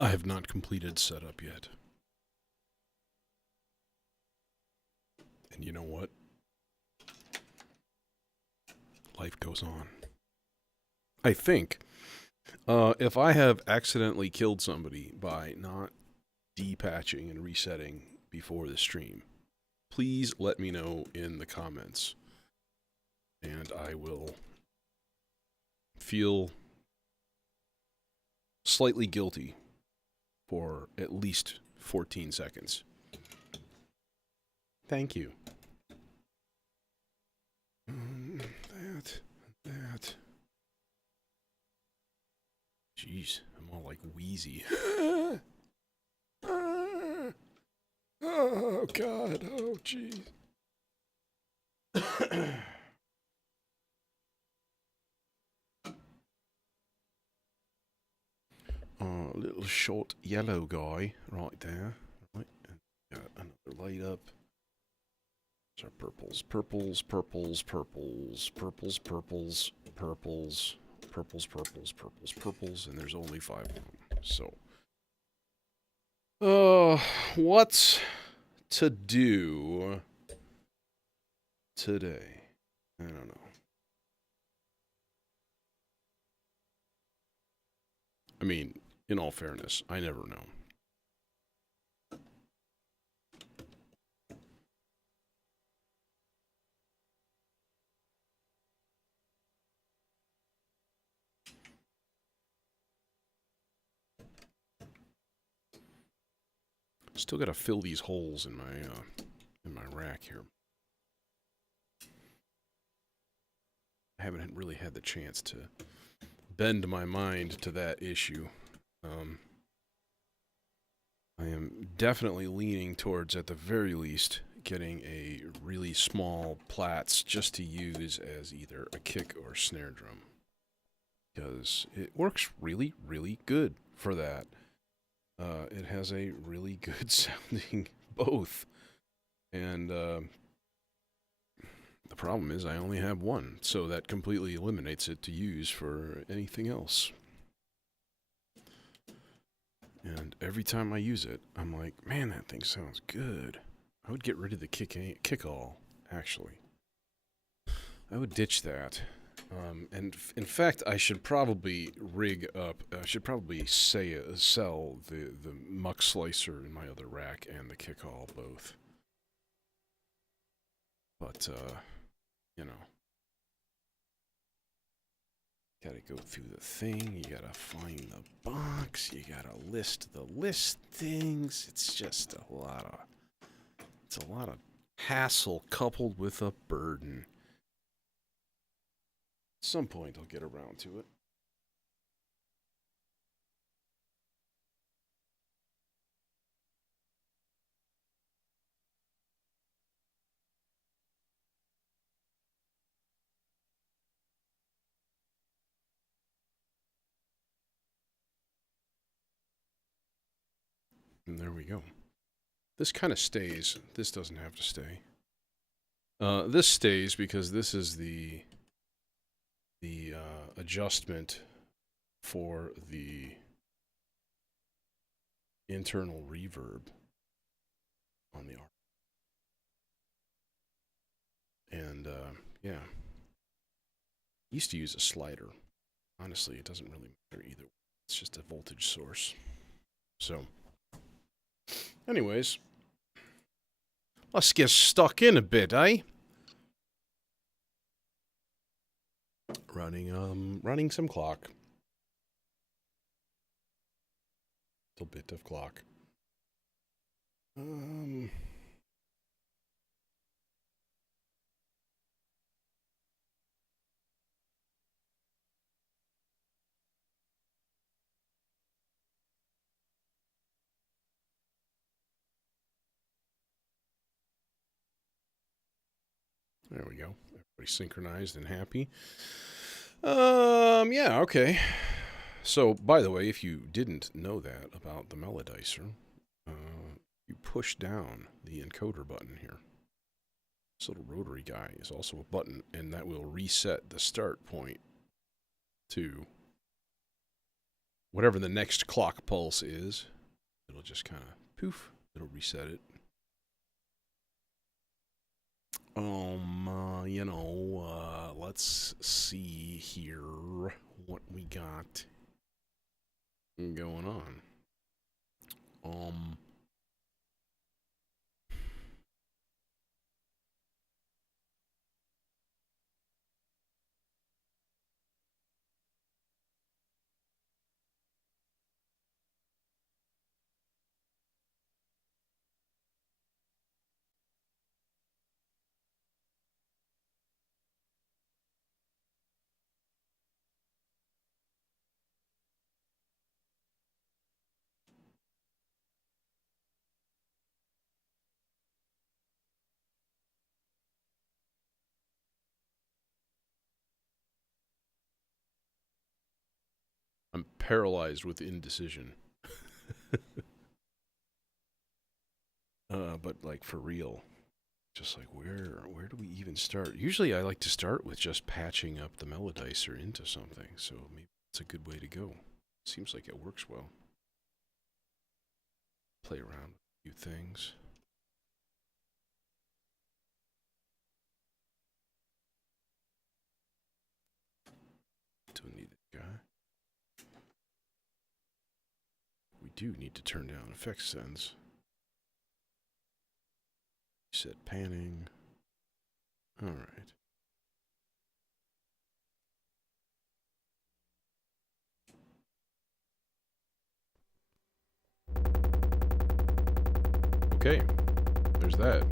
I have not completed setup yet. And you know what? Life goes on. I think if I have accidentally killed somebody by not depatching and resetting before the stream, please let me know in the comments. And I will feel slightly guilty for at least 14 seconds. Thank you. That. Jeez, I'm all like wheezy. Oh, God. Oh, jeez. Little short yellow guy right there. Right, and got another light up. So purples, purples, purples, purples, purples, purples, purples, purples, purples, purples, purples, and there's only 5 of them. So, what to do today? I don't know. I mean, in all fairness, I never know. Still got to fill these holes in my rack here. I haven't really had the chance to bend my mind to that issue. I am definitely leaning towards, at the very least, getting a really small Platts just to use as either a kick or snare drum. Because it works really, really good for that. It has a really good sounding both. And the problem is I only have one, so that completely eliminates it to use for anything else. And every time I use it, I'm like, man, that thing sounds good. I would get rid of the kick-all, actually. I would ditch that. And in fact, I should probably rig up. I should probably sell the muck slicer in my other rack and the kick-all both. But you know, gotta go through the thing. You gotta find the box. You gotta list the listings. It's just a lot of. It's a lot of hassle coupled with a burden. At some point, I'll get around to it. And there we go. This kind of stays. This doesn't have to stay. This stays because this is the adjustment for the internal reverb on the arc. And yeah, used to use a slider. Honestly, it doesn't really matter either. It's just a voltage source. So, anyways, let's get stuck in a bit, eh? Running some clock. Little bit of clock. There we go. Everybody synchronized and happy. Yeah, okay. So, by the way, if you didn't know that about the Melodicer, you push down the encoder button here. This little rotary guy is also a button, and that will reset the start point to whatever the next clock pulse is, it'll just kind of poof, it'll reset it. Let's see here what we got going on. I'm paralyzed with indecision. But like for real, just like where do we even start? Usually I like to start with just patching up the melodicer into something, so maybe it's a good way to go. Seems like it works well. Play around with a few things. Don't need that guy. We do need to turn down effects sends. Set panning. All right. Okay, there's that.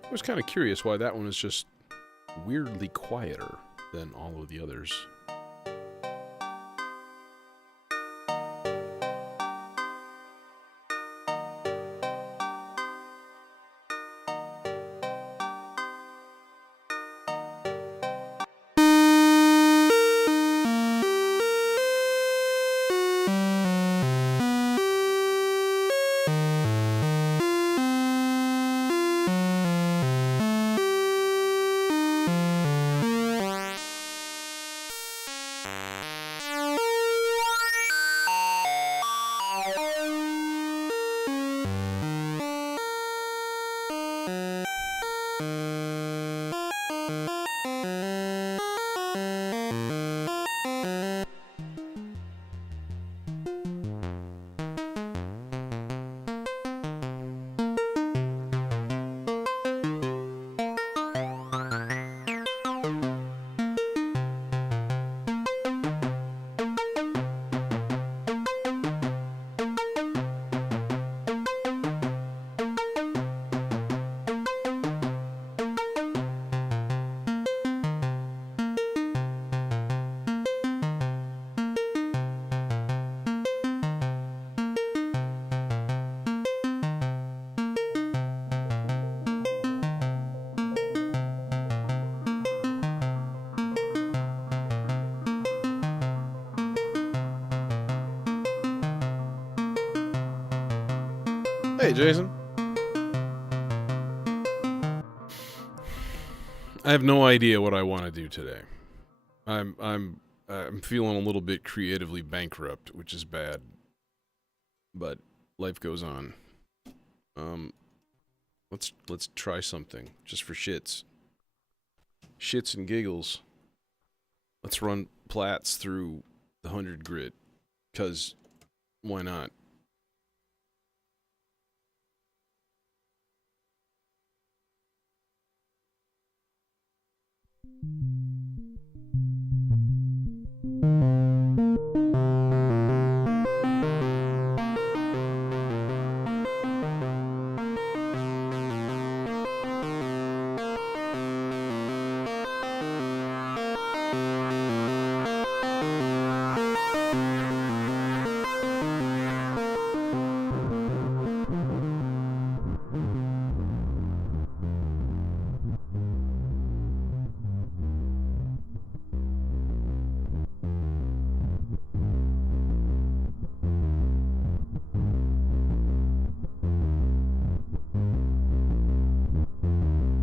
I was kind of curious why that one is just weirdly quieter than all of the others. Hey, Jason. I have no idea what I want to do today. I'm feeling a little bit creatively bankrupt, which is bad. But life goes on. Let's try something just for shits. Shits and giggles. Let's run plats through the 100 grid, 'cause why not?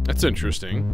That's interesting.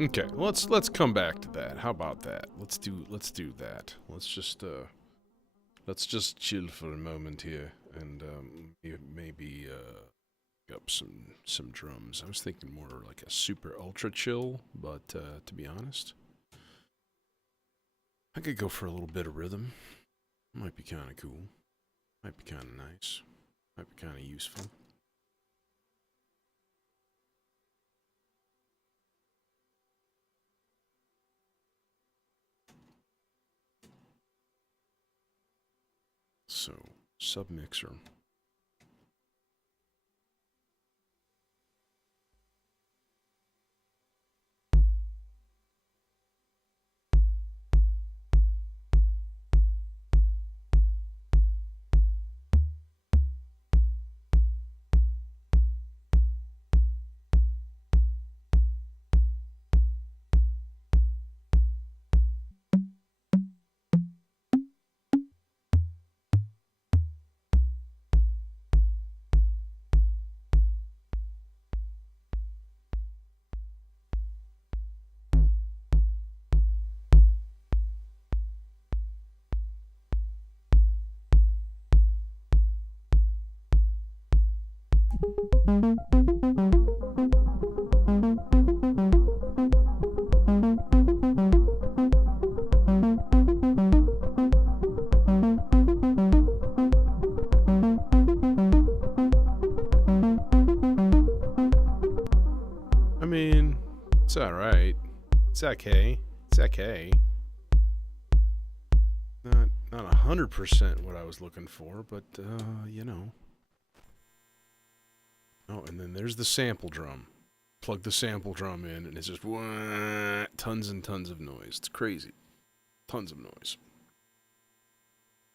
Okay, let's come back to that. How about that? Let's do that. Let's just chill for a moment here and maybe pick up some drums. I was thinking more like a super ultra chill, but to be honest, I could go for a little bit of rhythm. Might be kind of cool. Might be kind of nice. Might be kind of useful. So, submixer. I mean, it's alright. It's okay. It's okay. Not 100% what I was looking for, but, you know. Oh, and then there's the sample drum. Plug the sample drum in, and it's just wah, tons and tons of noise. It's crazy. Tons of noise.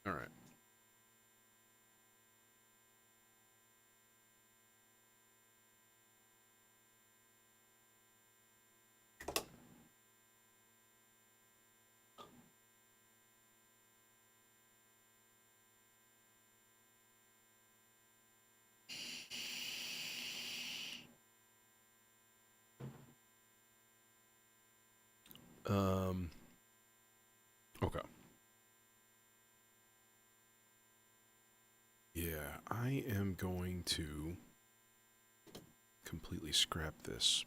Alright. Okay. Yeah, I am going to completely scrap this.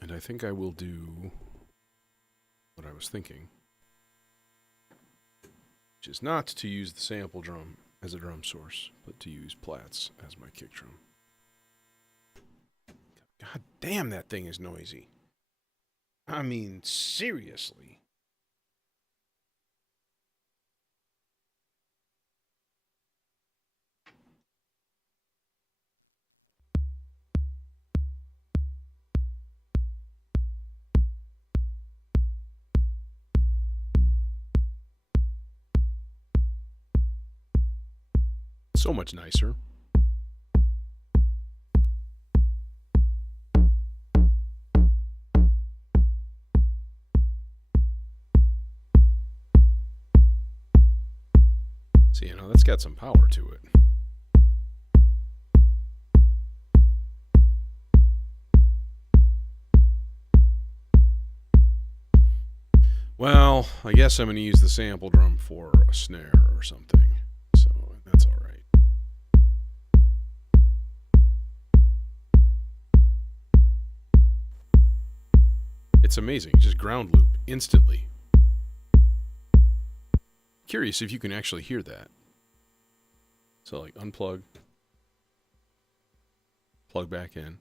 And I think I will do what I was thinking, which is not to use the sample drum as a drum source, but to use Platts as my kick drum. God damn, that thing is noisy. I mean, seriously. So much nicer. See, you know, that's got some power to it. Well, I guess I'm going to use the sample drum for a snare or something, so that's all right. It's amazing, just ground loop instantly. Curious if you can actually hear that. So like unplug, plug back in.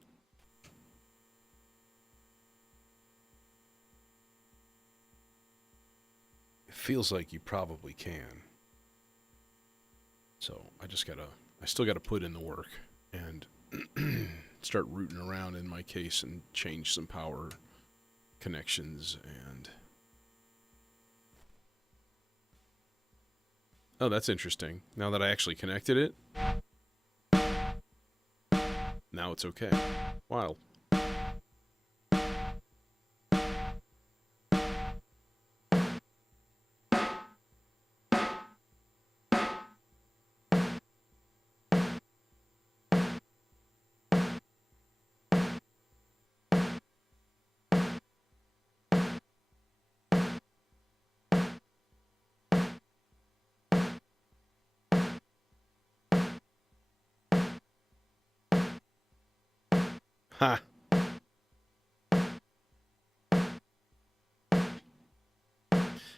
Feels like you probably can. So I still gotta put in the work and start rooting around in my case and change some power connections and... Oh, that's interesting. Now that I actually connected it, now it's okay. Wild. Ha!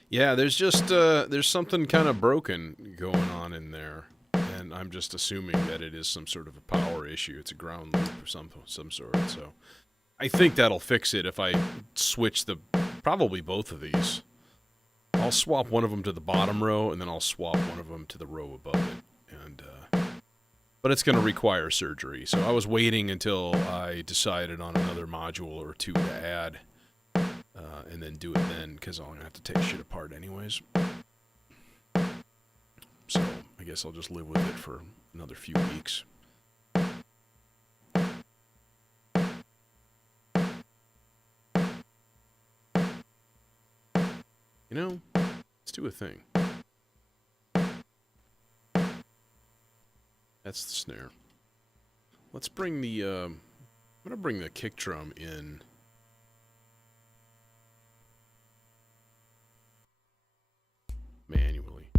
Yeah, there's just, there's something kind of broken going on in there. And I'm just assuming that it is some sort of a power issue. It's a ground loop or some sort. So I think that'll fix it if I switch probably both of these. I'll swap one of them to the bottom row, and then I'll swap one of them to the row above it. And, but it's going to require surgery. So I was waiting until I decided on another module or two to add. And then do it then, because I'm going to have to take shit apart anyways. So I guess I'll just live with it for another few weeks. You know, let's do a thing. That's the snare. Let's bring the, I'm gonna bring the kick drum in. Manually.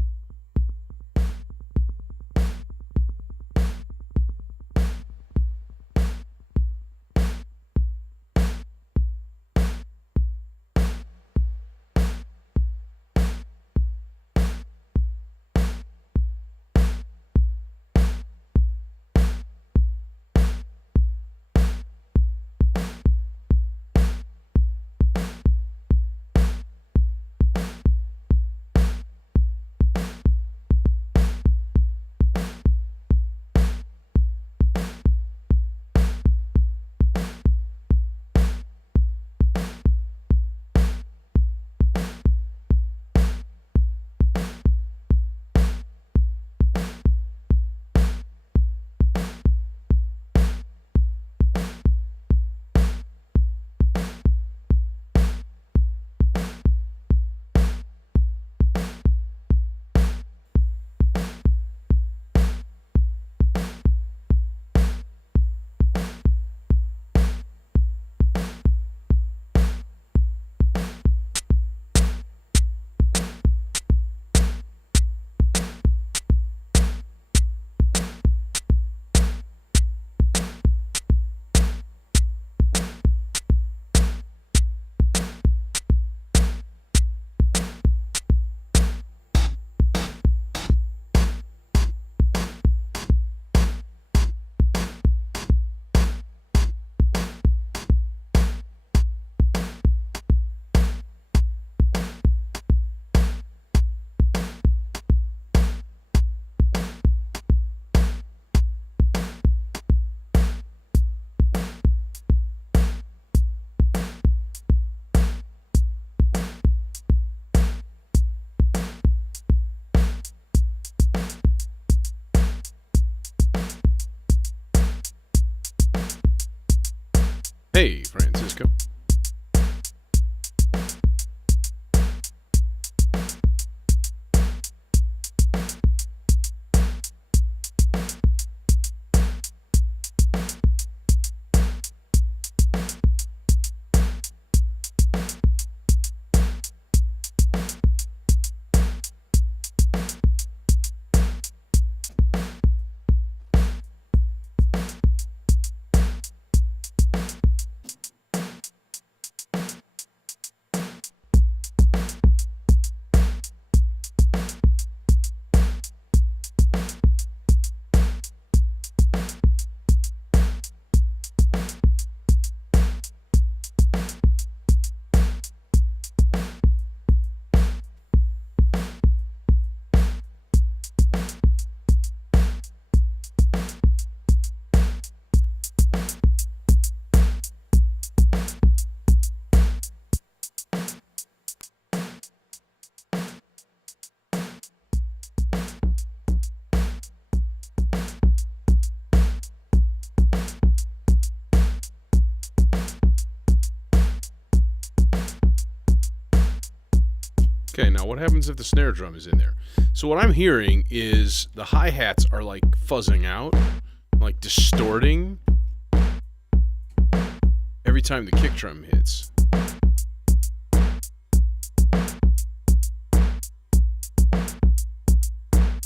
Hey, Francisco. Okay, now what happens if the snare drum is in there? So what I'm hearing is the hi-hats are like fuzzing out, like distorting every time the kick drum hits.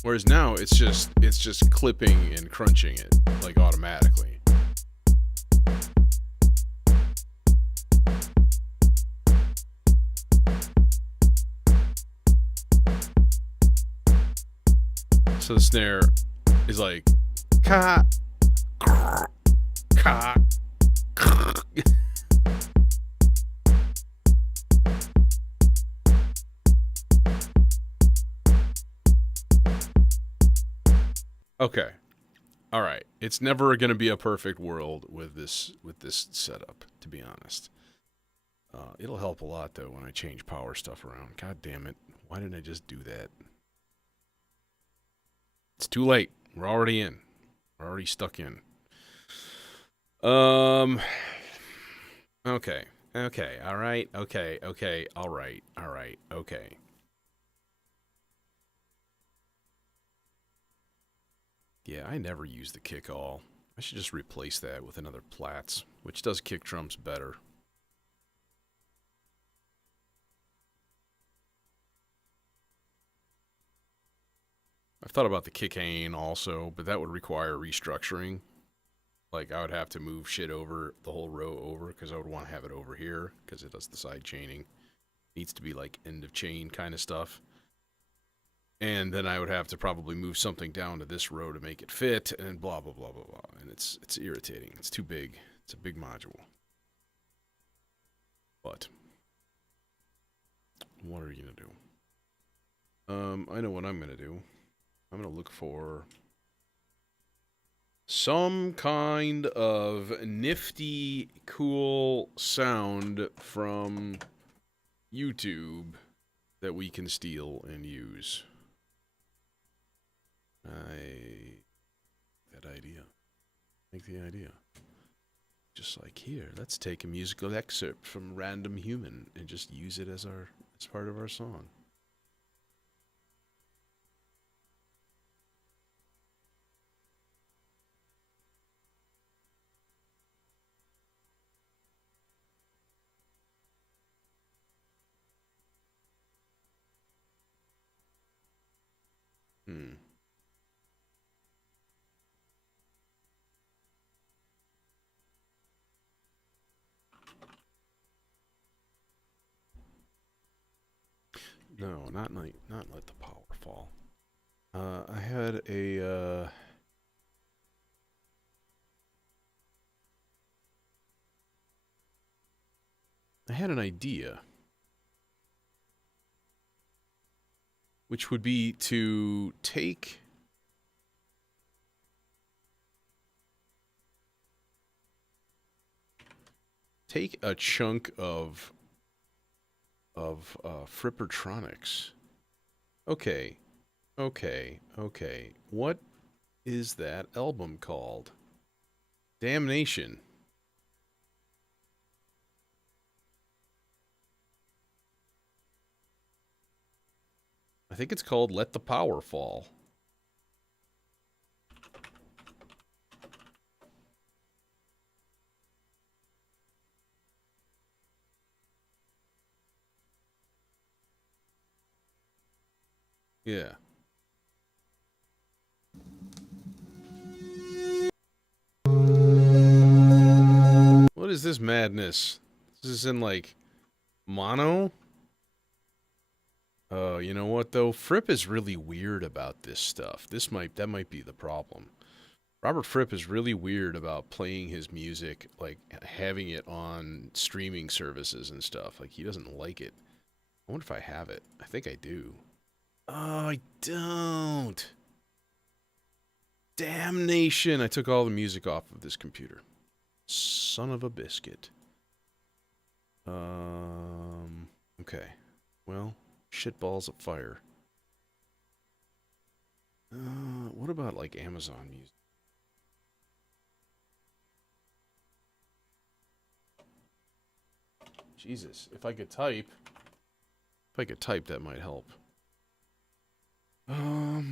Whereas now it's just clipping and crunching it like automatically. So the snare is like ka ka. Okay. All right. It's never going to be a perfect world with this setup, to be honest. It'll help a lot though when I change power stuff around. God damn it. Why didn't I just do that? It's too late. We're already in. We're already stuck in. Okay. Okay, alright, okay, alright, okay. Yeah, I never use the kick all. I should just replace that with another Platts, which does kick drums better. I've thought about the kickane also, but that would require restructuring. Like, I would have to move shit over, the whole row over, because I would want to have it over here, because it does the side chaining. Needs to be like end of chain kind of stuff. And then I would have to probably move something down to this row to make it fit, and blah, blah, blah, blah, blah. And it's irritating. It's too big. It's a big module. But what are you going to do? I know what I'm going to do. I'm going to look for some kind of nifty, cool sound from YouTube that we can steal and use. That idea. Make the idea. Just like here, let's take a musical excerpt from Random Human and just use it as part of our song. No, not let the power fall. I had a I had an idea, which would be to take a chunk of Frippertronics. Okay. What is that album called? Damnation. I think it's called Let the Power Fall. Yeah. What is this madness? This is in, like, mono? You know what, though? Fripp is really weird about this stuff. That might be the problem. Robert Fripp is really weird about playing his music, like, having it on streaming services and stuff. Like, he doesn't like it. I wonder if I have it. I think I do. Oh, I don't. Damnation! I took all the music off of this computer. Son of a biscuit. Okay. Well, shitballs of fire. What about, like, Amazon music? Jesus, if I could type, that might help. Oh,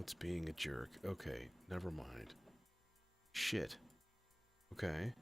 it's being a jerk. Okay, never mind. Shit. Okay.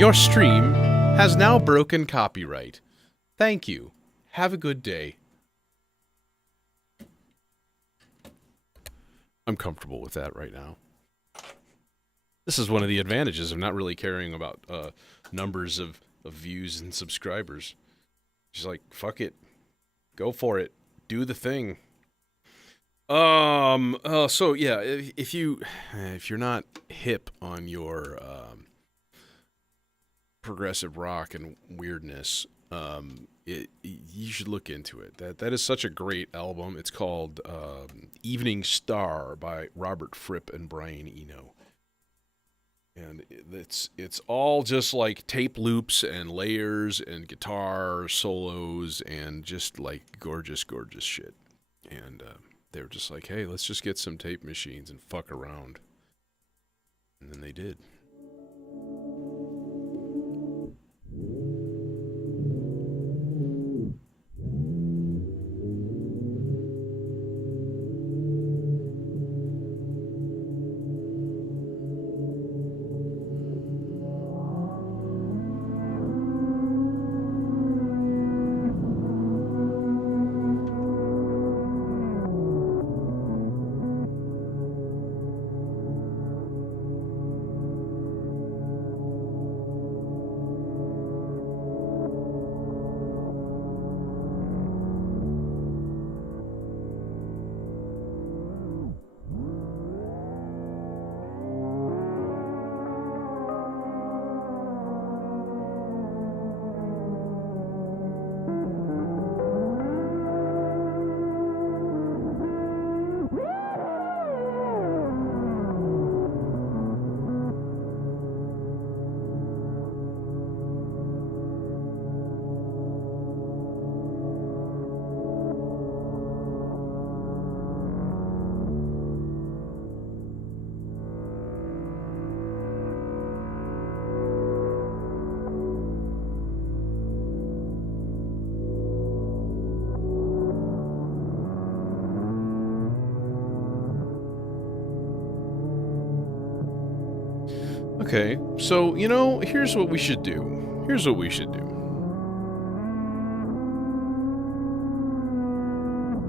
Your stream has now broken copyright. Thank you. Have a good day. I'm comfortable with that right now. This is one of the advantages of not really caring about numbers of views and subscribers. Just like, fuck it. Go for it. Do the thing. So yeah, if you're not hip on your progressive rock and weirdness, you should look into it. That is such a great album. It's called Evening Star by Robert Fripp and Brian Eno. And it's all just like tape loops and layers and guitar solos and just like gorgeous, gorgeous shit. And they were just like, hey, let's just get some tape machines and fuck around. And then they did. Okay, so, you know, here's what we should do. Here's what we should do.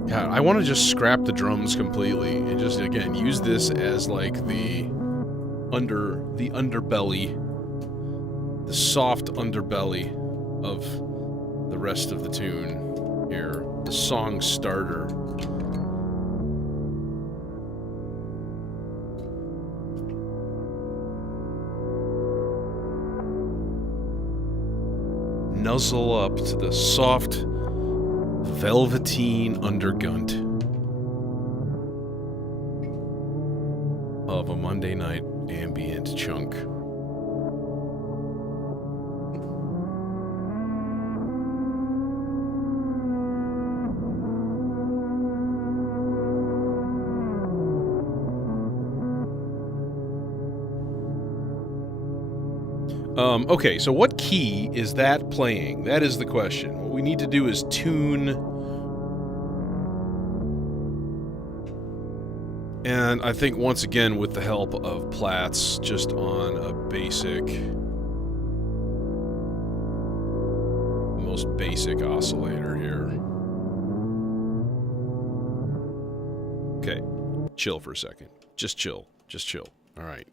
God, I want to just scrap the drums completely and just, again, use this as, like, the underbelly, the soft underbelly of the rest of the tune here. The song starter. Nuzzle up to the soft, velveteen undergunt of a Monday night ambient chunk. Okay, so what key is that playing? That is the question. What we need to do is tune... And I think, once again, with the help of Platts, just on a basic... most basic oscillator here. Okay, chill for a second. Just chill. Just chill. Alright.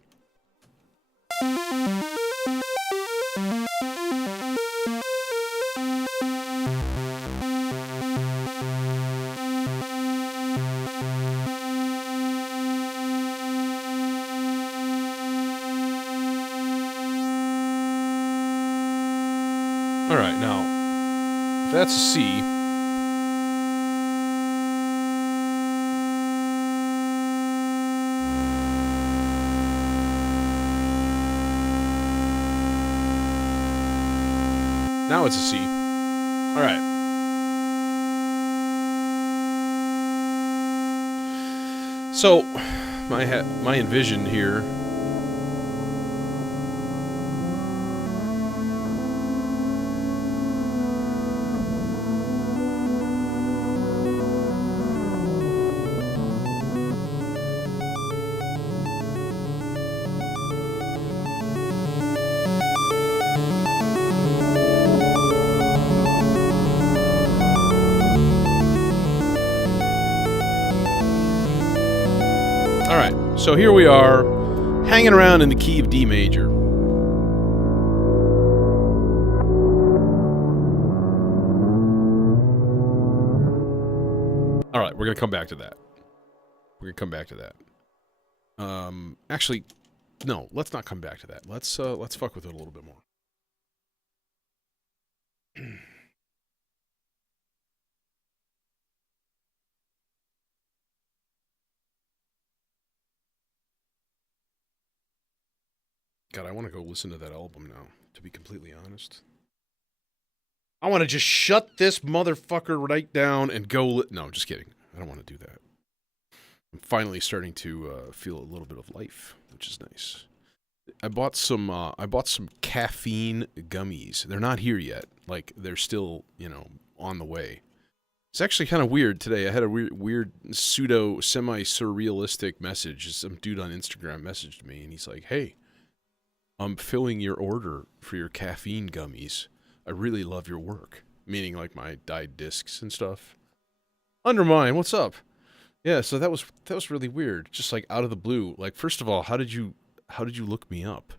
Alright, now, if that's a C, now it's a C. Alright. So, my envision here... Alright, so here we are, hanging around in the key of D major. Alright, we're gonna come back to that. Actually, no, let's not come back to that. Let's fuck with it a little bit more. God, I want to go listen to that album now, to be completely honest. I want to just shut this motherfucker right down and go no, just kidding. I don't want to do that. I'm finally starting to feel a little bit of life, which is nice. I bought some caffeine gummies. They're not here yet. Like, they're still, you know, on the way. It's actually kind of weird today. I had a weird pseudo semi-surrealistic message. Some dude on Instagram messaged me, and he's like, "Hey, I'm filling your order for your caffeine gummies. I really love your work." Meaning like my dyed discs and stuff. Undermine, what's up? Yeah, so that was really weird. Just like out of the blue. Like, first of all, how did you look me up?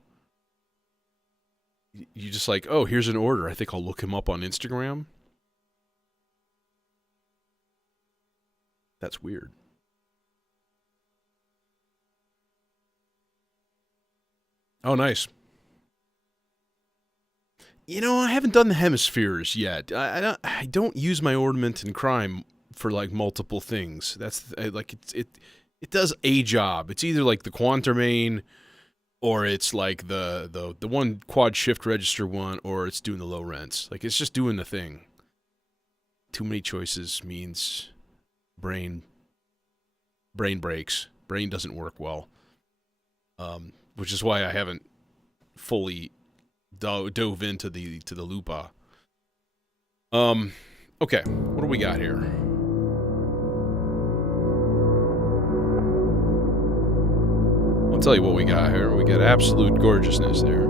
You just like, oh, here's an order. I think I'll look him up on Instagram. That's weird. Oh, nice. You know, I haven't done the hemispheres yet. I don't use my ornament in crime for like multiple things. That's like it does a job. It's either like the Quantermain, or it's like the one quad shift register one, or it's doing the low rents. Like, it's just doing the thing. Too many choices means brain breaks. Brain doesn't work well. Which is why I haven't fully dove into the Lupa. Okay, what do we got here? I'll tell you what we got here. We got absolute gorgeousness there.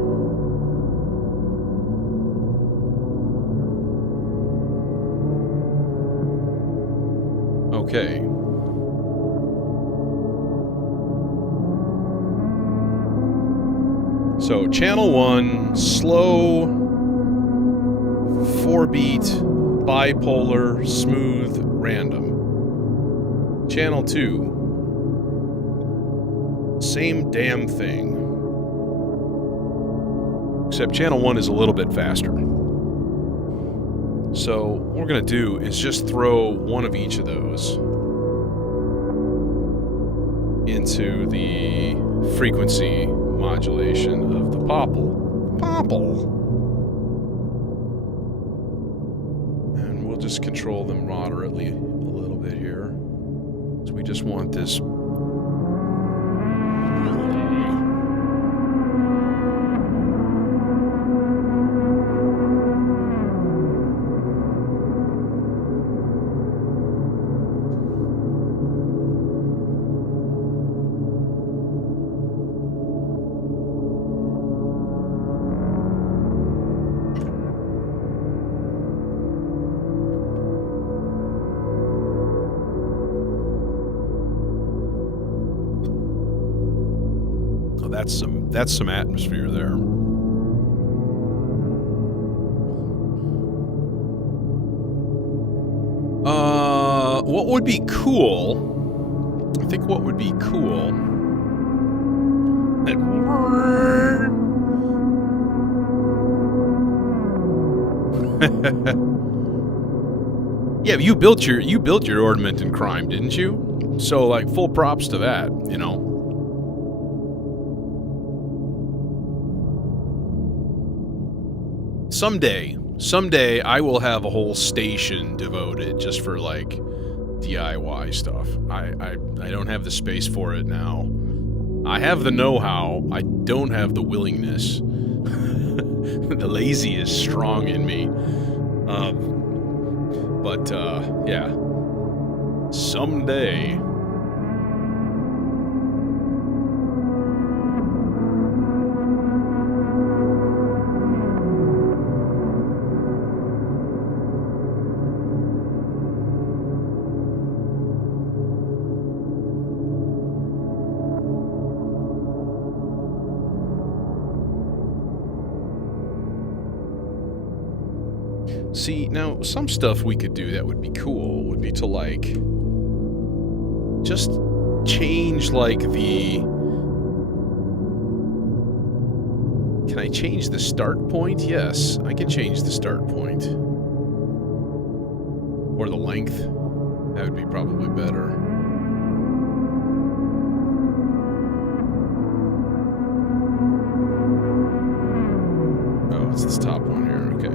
Okay. So, channel 1, slow, 4-beat, bipolar, smooth, random. Channel 2, same damn thing. Except channel 1 is a little bit faster. So, what we're going to do is just throw one of each of those into the frequency modulation of the popple. And we'll just control them moderately a little bit here. So we just want this. That's some atmosphere there. What would be cool? I think what would be cool. Yeah, you built your ornament in crime, didn't you? So like, full props to that, you know. Someday I will have a whole station devoted just for like DIY stuff. I don't have the space for it now. I have the know-how. I don't have the willingness. The lazy is strong in me. Yeah. Someday. See, now, some stuff we could do that would be cool would be to, like, just change, like, the... Can I change the start point? Yes, I can change the start point. Or the length. That would be probably better. Oh, it's this top one here, okay.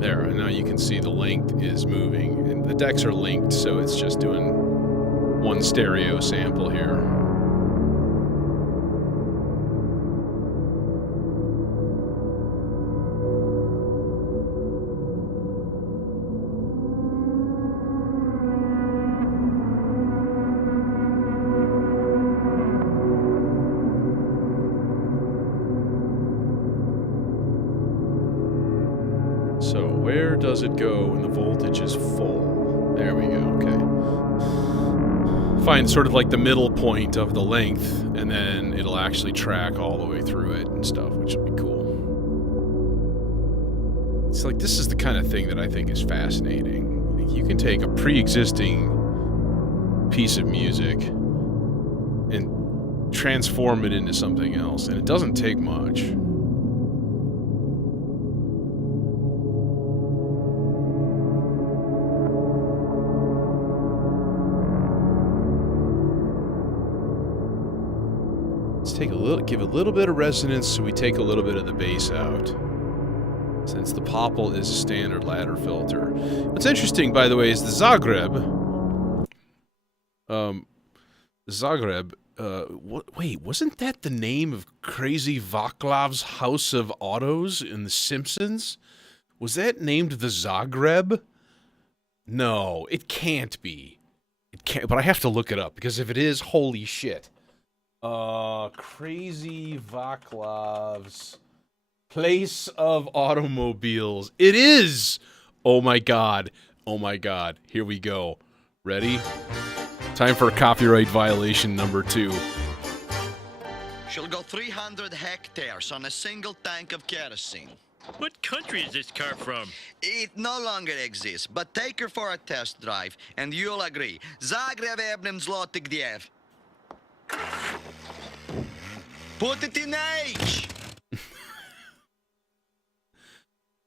There, and now you can see the length is moving. And the decks are linked, so it's just doing one stereo sample here. Does it go when the voltage is full? There we go, okay. Find sort of like the middle point of the length, and then it'll actually track all the way through it and stuff, which would be cool. It's like, this is the kind of thing that I think is fascinating. Like, you can take a pre-existing piece of music and transform it into something else, and it doesn't take much. Give a little bit of resonance, so we take a little bit of the bass out. Since the Popple is a standard ladder filter. What's interesting, by the way, is the Zagreb. Wait, wasn't that the name of Crazy Vaclav's House of Autos in The Simpsons? Was that named the Zagreb? No, it can't be. It can't, but I have to look it up, because if it is, holy shit. Crazy Vaclav's Place of Automobiles. It is! Oh my god. Oh my god. Here we go. Ready? Time for copyright violation number 2. She'll go 300 hectares on a single tank of kerosene. What country is this car from? It no longer exists, but take her for a test drive, and you'll agree. Zagreb Ebnem Zloty Gdiev. Put it in H!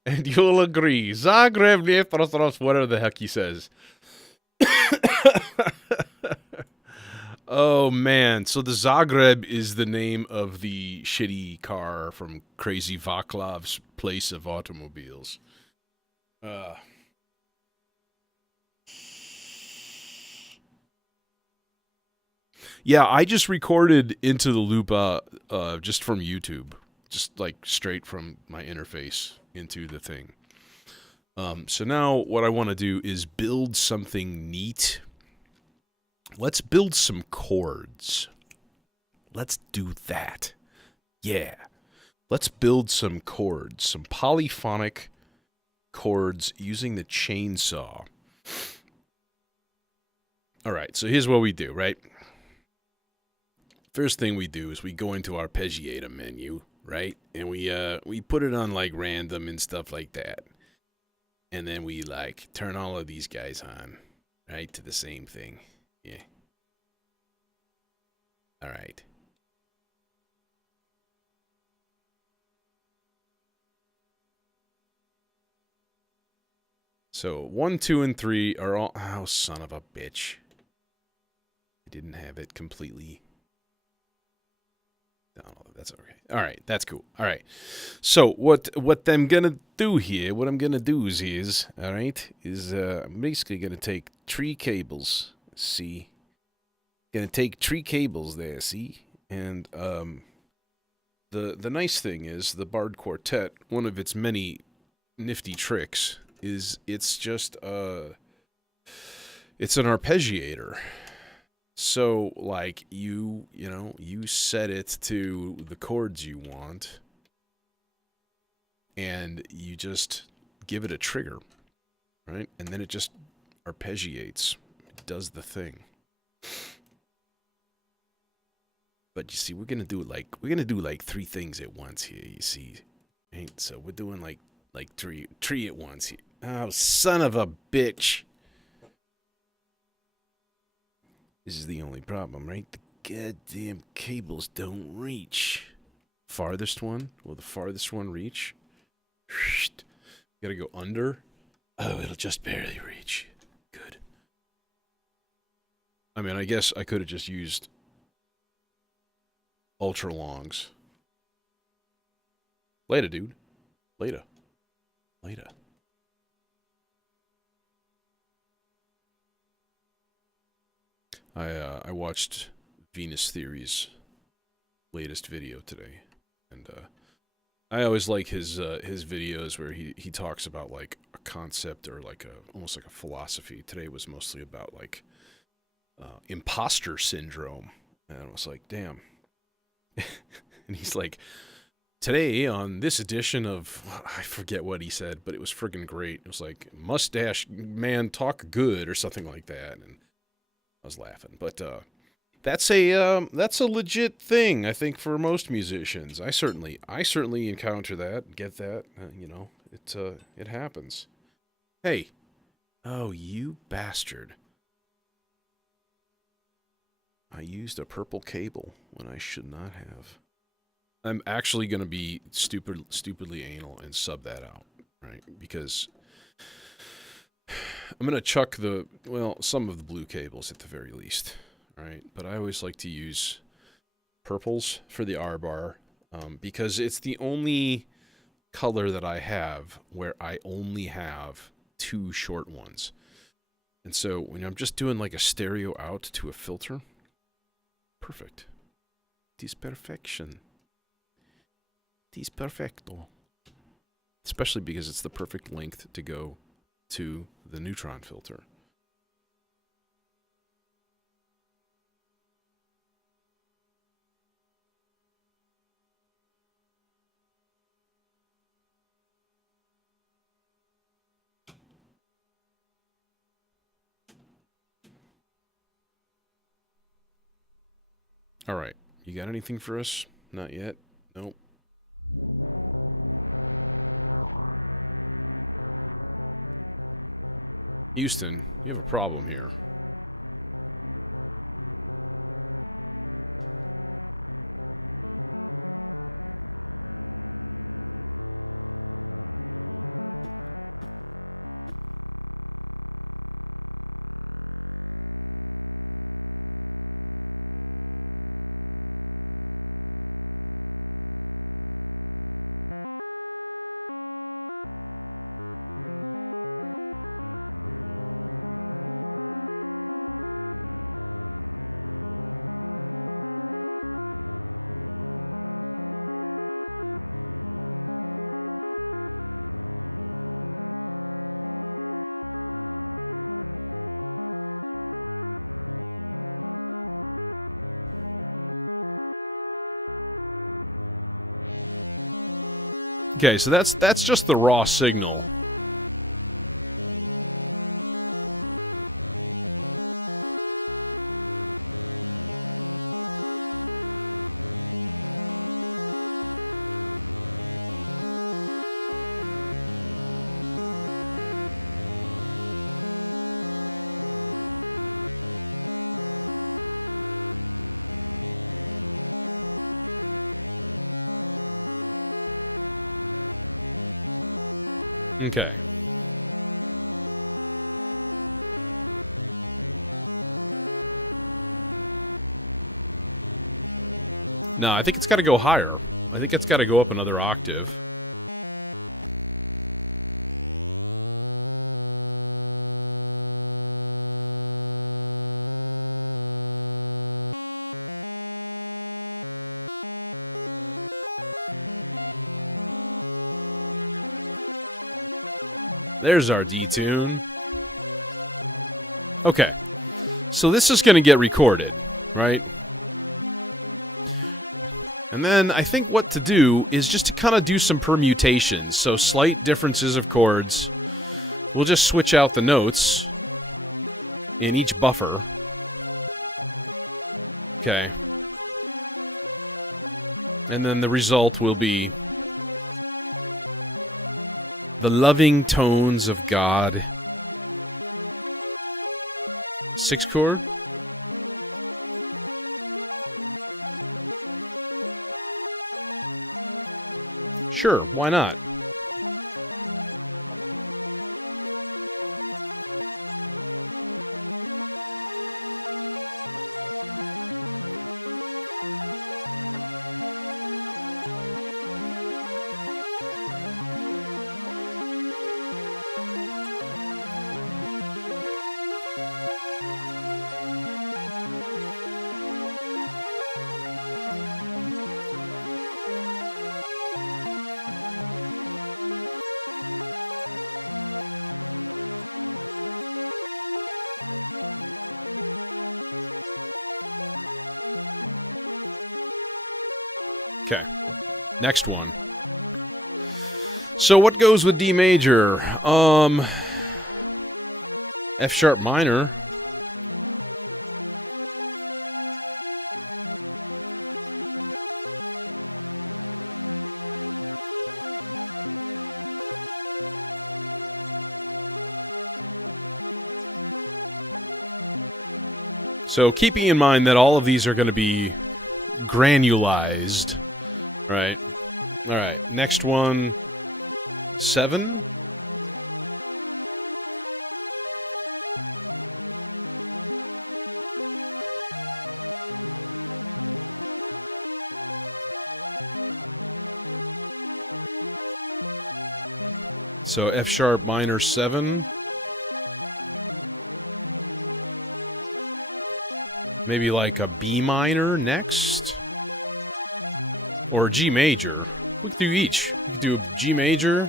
And you'll agree. Zagreb, whatever the heck he says. Oh, man. So the Zagreb is the name of the shitty car from Crazy Vaclav's Place of Automobiles. Yeah, I just recorded Into the Loop just from YouTube. Just like straight from my interface into the thing. So now what I want to do is build something neat. Let's build some chords. Let's do that. Yeah. Let's build some chords. Some polyphonic chords using the chainsaw. Alright, so here's what we do, right? First thing we do is we go into our arpeggiator menu, right? And we put it on like random and stuff like that. And then we like turn all of these guys on, right? To the same thing. Yeah. All right. So 1, 2, and 3 are all. Oh, son of a bitch! I didn't have it completely. No, that's okay. All right, that's cool. All right. So what I'm gonna do here? What I'm gonna do is all right, is I'm basically gonna take 3 cables. See, gonna take 3 cables there. See, and the nice thing is the Bard Quartet. One of its many nifty tricks is it's just it's an arpeggiator. So, like, you set it to the chords you want, and you just give it a trigger, right? And then it just arpeggiates. It does the thing. But you see, we're gonna do like 3 things at once here, you see. Right? So we're doing like three at once here. Oh, son of a bitch. This is the only problem, right? The goddamn cables don't reach. Farthest one? Will the farthest one reach? Gotta go under? Oh, it'll just barely reach. Good. I mean, I guess I could have just used ultra longs. Later, dude. Later. I watched Venus Theory's latest video today, and I always like his videos where he talks about like a concept or like almost like a philosophy. Today was mostly about like imposter syndrome, and I was like, damn. And he's like, today on this edition of, I forget what he said, but it was friggin' great. It was like, mustache man talk good or something like that, and I was laughing. But that's a legit thing, I think, for most musicians. I certainly encounter that, get that. You know, it happens. Hey, oh, you bastard! I used a purple cable when I should not have. I'm actually gonna be stupidly anal and sub that out, right? Because I'm gonna chuck some of the blue cables at the very least, right? But I always like to use purples for the R bar because it's the only color that I have where I only have two short ones. And so when I'm just doing like a stereo out to a filter, perfect. It is perfection. It is perfecto. Especially because it's the perfect length to go to the neutron filter. All right. You got anything for us? Not yet. Nope. Houston, you have a problem here. Okay, so that's just the raw signal. Okay. No, I think it's got to go higher. I think it's got to go up another octave. There's our D-tune. Okay. So this is going to get recorded, right? And then I think what to do is just to kind of do some permutations. So slight differences of chords. We'll just switch out the notes in each buffer. Okay. And then the result will be The loving tones of God. 6 chord. Sure, why not? Okay, next one. So what goes with D major? F sharp minor. So keeping in mind that all of these are going to be granulized. Right. All right. Next one. 7. So F sharp minor 7. Maybe like a B minor next. Or G major. We can do each. We can do G major.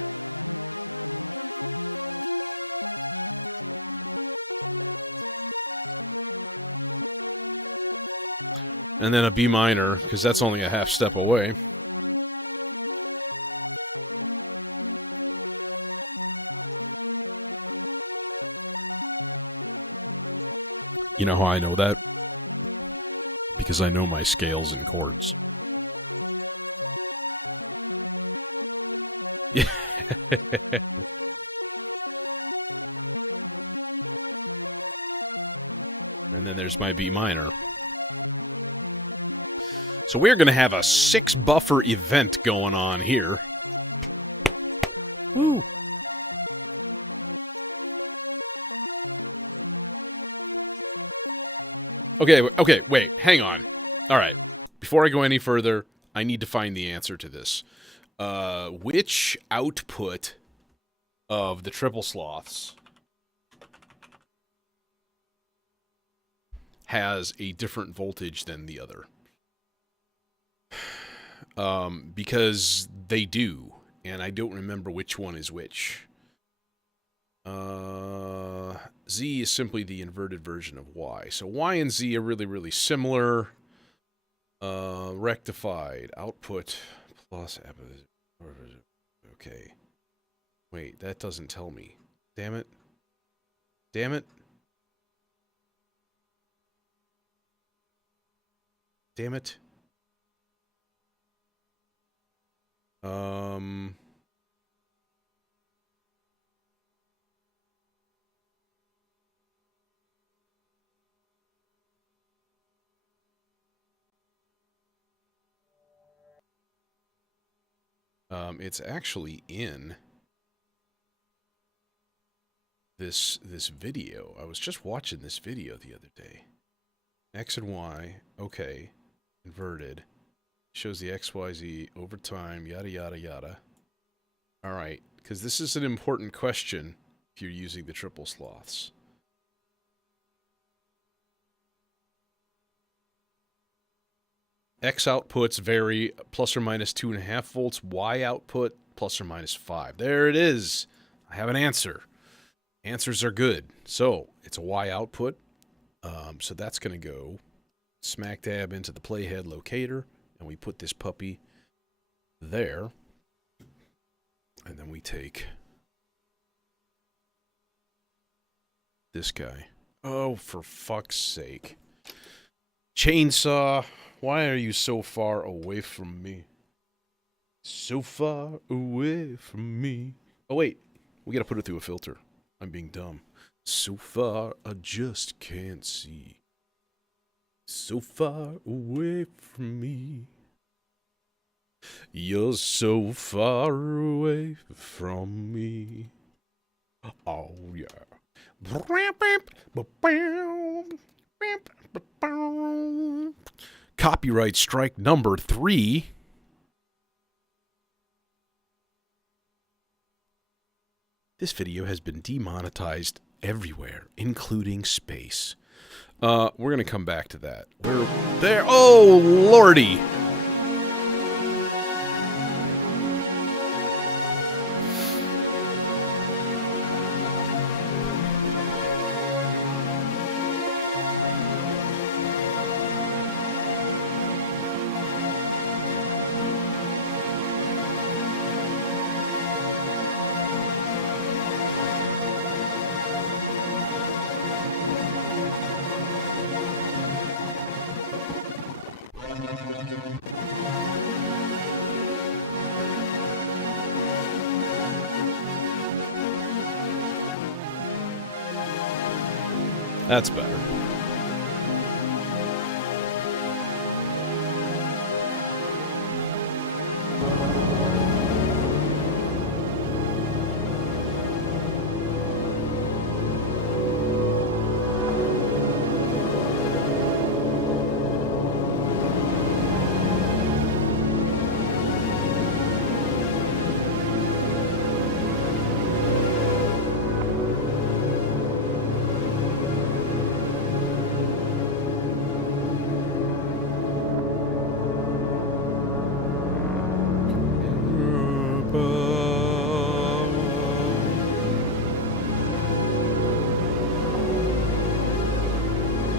And then a B minor, because that's only a half step away. You know how I know that? Because I know my scales and chords. And then there's my B minor. So we're going to have a 6 buffer event going on here. Woo. Okay, wait, hang on. All right, before I go any further, I need to find the answer to this. Which output of the triple sloths has a different voltage than the other? Because they do, and I don't remember which one is which. Z is simply the inverted version of Y. So Y and Z are really, really similar. Rectified output plus... Okay. Wait, that doesn't tell me. Damn it. Damn it. Damn it. It's actually in this video. I was just watching this video the other day. X and Y, okay, inverted. Shows the X, Y, Z over time, yada, yada, yada. All right, because this is an important question if you're using the triple sloths. X outputs vary plus or minus 2.5 volts. Y output plus or minus 5. There it is. I have an answer. Answers are good. So it's a Y output. So that's going to go smack dab into the playhead locator. And we put this puppy there. And then we take this guy. Oh, for fuck's sake. Chainsaw. Why are you so far away from me? So far away from me. Oh, wait. We gotta put it through a filter. I'm being dumb. So far, I just can't see. So far away from me. You're so far away from me. Oh, yeah. Copyright strike number 3. This video has been demonetized everywhere, including space. We're going to come back to that. We're there. Oh, lordy. That's better.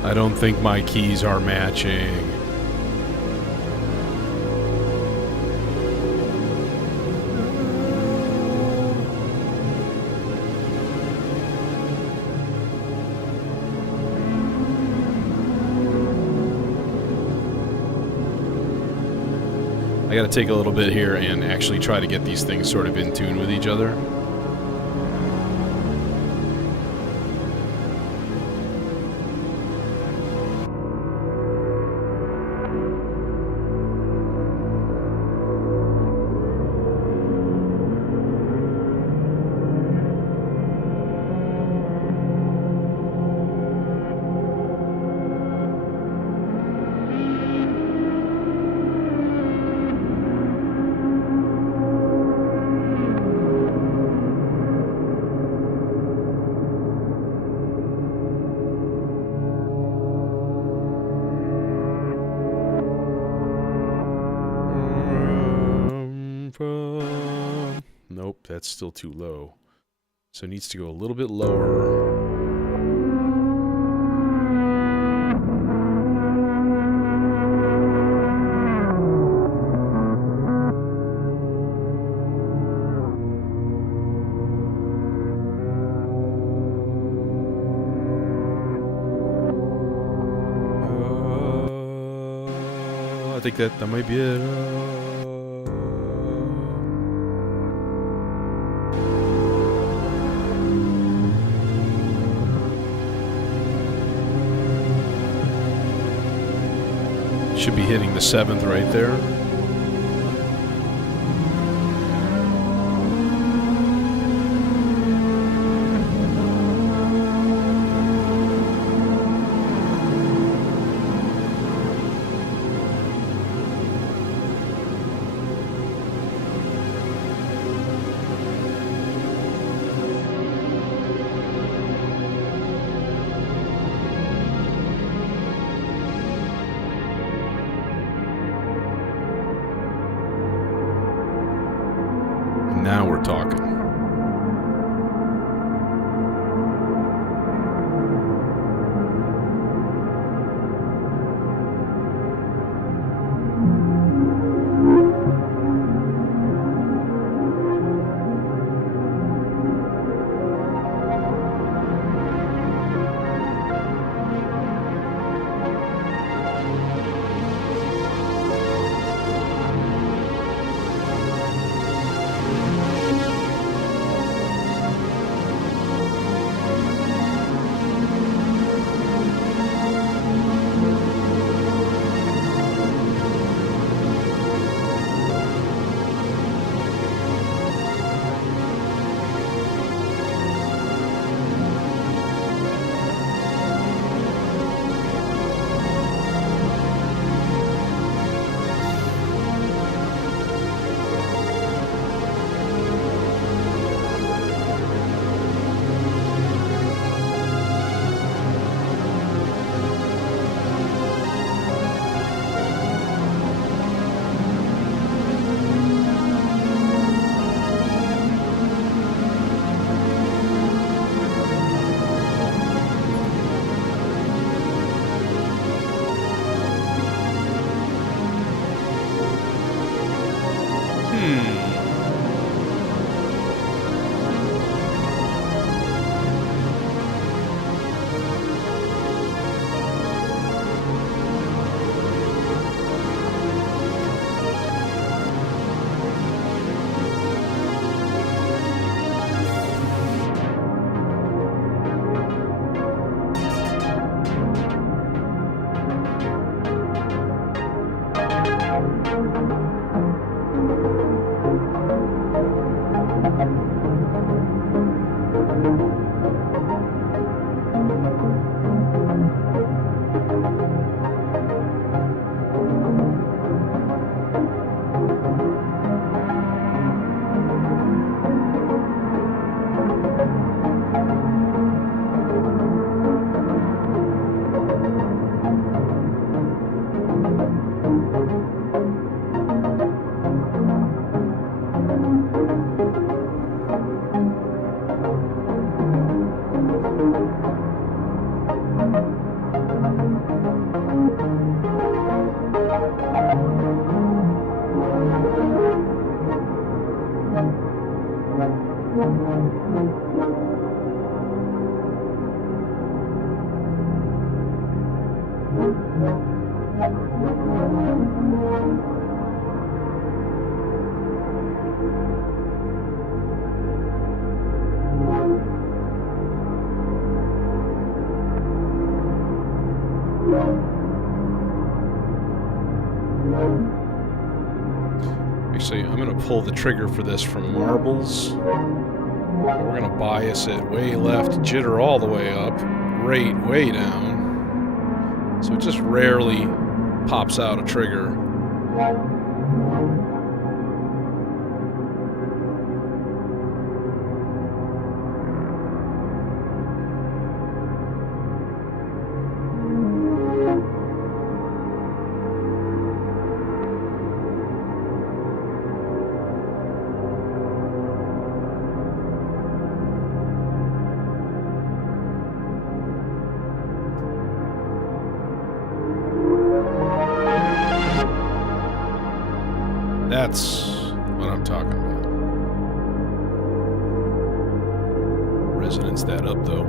I don't think my keys are matching. I gotta take a little bit here and actually try to get these things sort of in tune with each other. Nope, that's still too low. So it needs to go a little bit lower. I think that might be it. Should be hitting the 7th right there. Actually, I'm going to pull the trigger for this from marbles. We're going to bias it way left, jitter all the way up, rate way down. So it just rarely pops out a trigger. That's what I'm talking about. Resonance that up, though.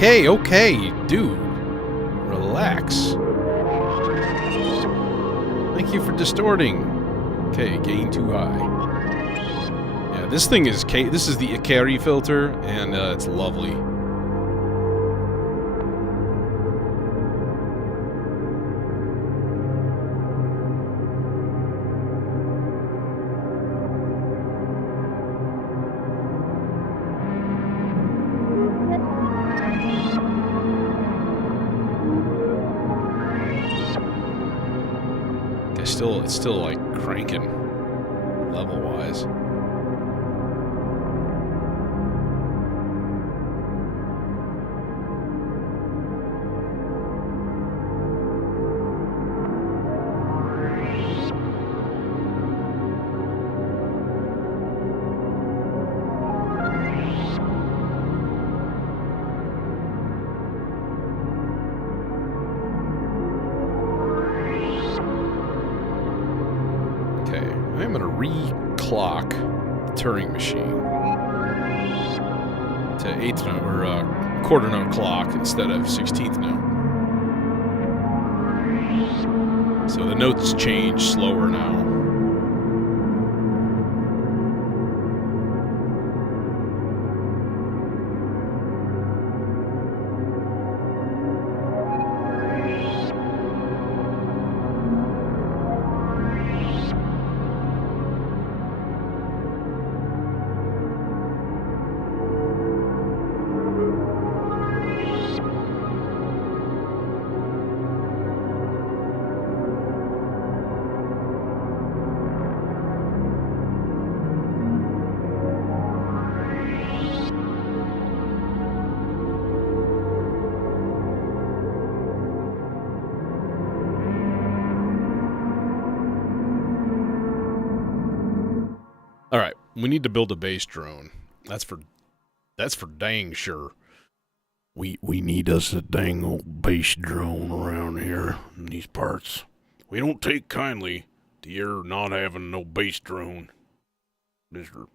Okay, dude. Relax. Thank you for distorting. Okay, gain too high. Yeah, this thing is this is the Ikari filter, and it's lovely. It's still like cranking level-wise. Clock Turing machine to 8th note or quarter note clock instead of 16th note. So the notes change slower now. All right, we need to build a base drone. That's for dang sure. We need us a dang old base drone around here in these parts. We don't take kindly to your not having no base drone, Mr.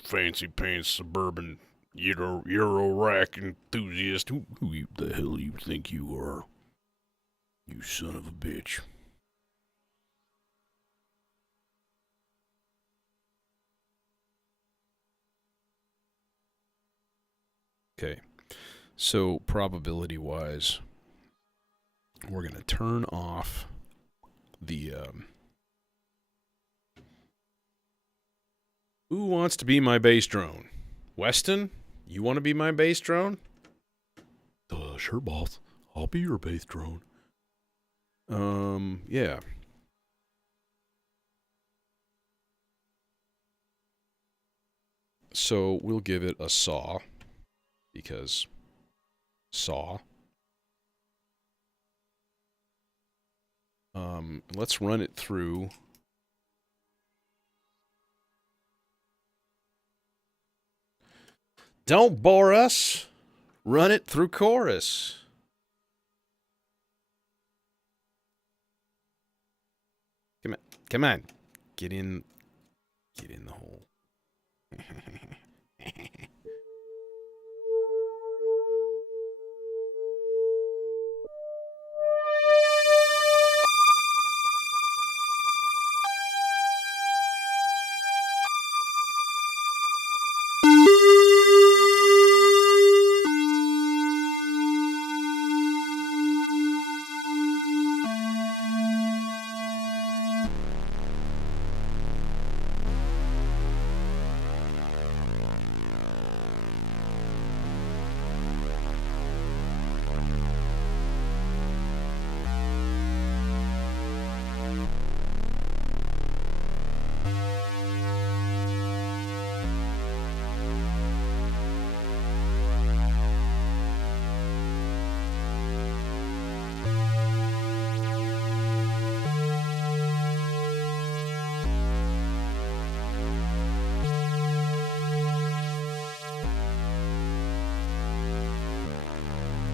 Fancy Pants Suburban Eurorack enthusiast. Who the hell you think you are? You son of a bitch. Okay, so probability-wise, we're going to turn off the, who wants to be my base drone? Weston, you want to be my base drone? Sure, boss. I'll be your base drone. Yeah. So we'll give it a saw. Because saw. Let's run it through. Don't bore us. Run it through chorus. Come on. Get in the hole.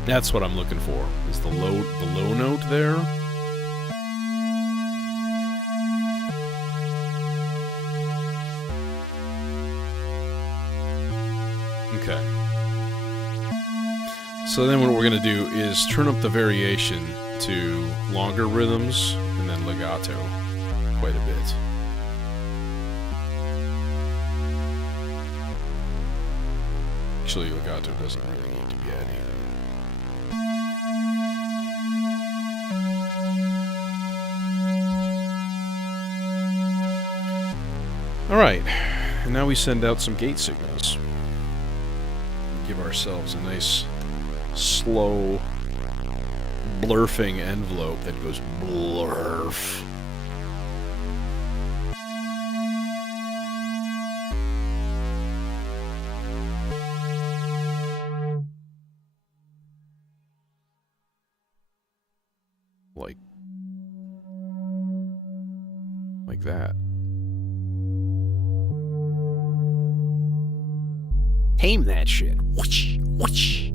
That's what I'm looking for. Is the low note there? Okay. So then what we're going to do is turn up the variation to longer rhythms and then legato quite a bit. Actually, legato doesn't really need to be added. Alright, and now we send out some gate signals. Give ourselves a nice, slow, blurfing envelope that goes blurf. Like that. Tame that shit. Whoosh, whoosh.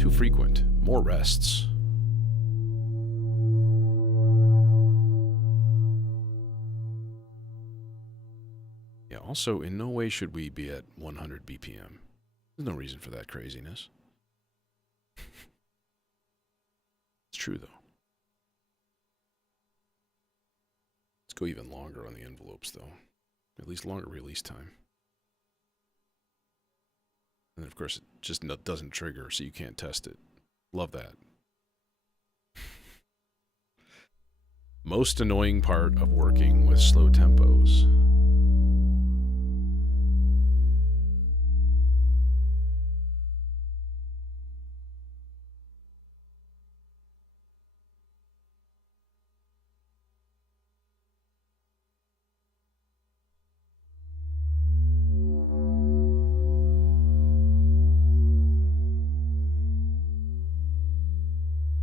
Too frequent. More rests. Yeah, also, in no way should we be at 100 BPM. There's no reason for that craziness. It's true, though. Let's go even longer on the envelopes, though. At least longer release time. And then, of course, it just doesn't trigger, so you can't test it. Love that. Most annoying part of working with slow tempos.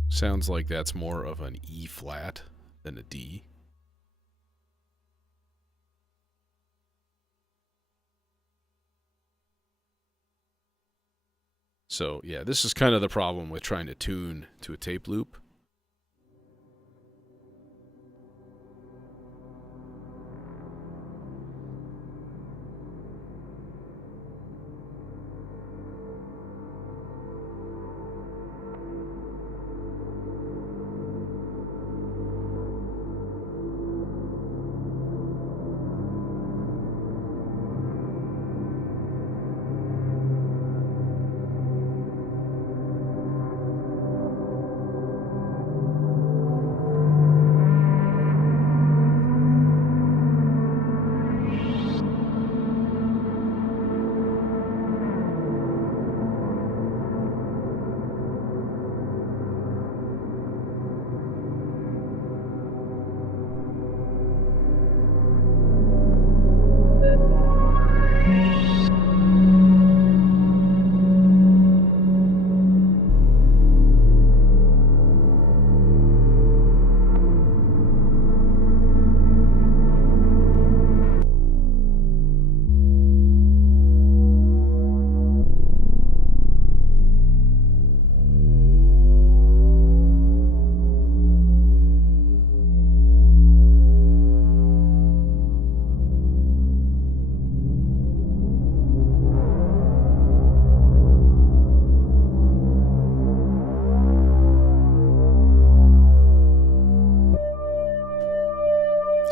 Sounds like that's more of an E flat than a D. So, yeah, this is kind of the problem with trying to tune to a tape loop.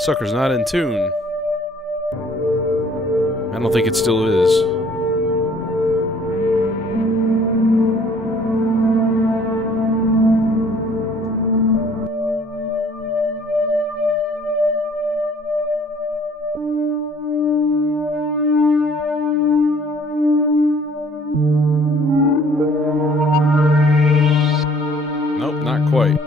Sucker's not in tune. I don't think it still is. Nope, not quite.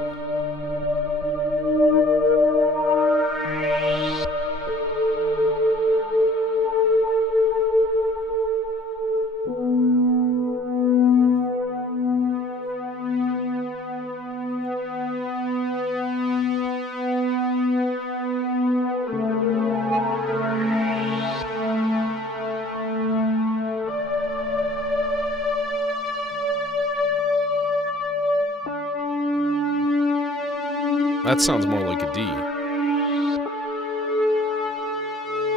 That sounds more like a D.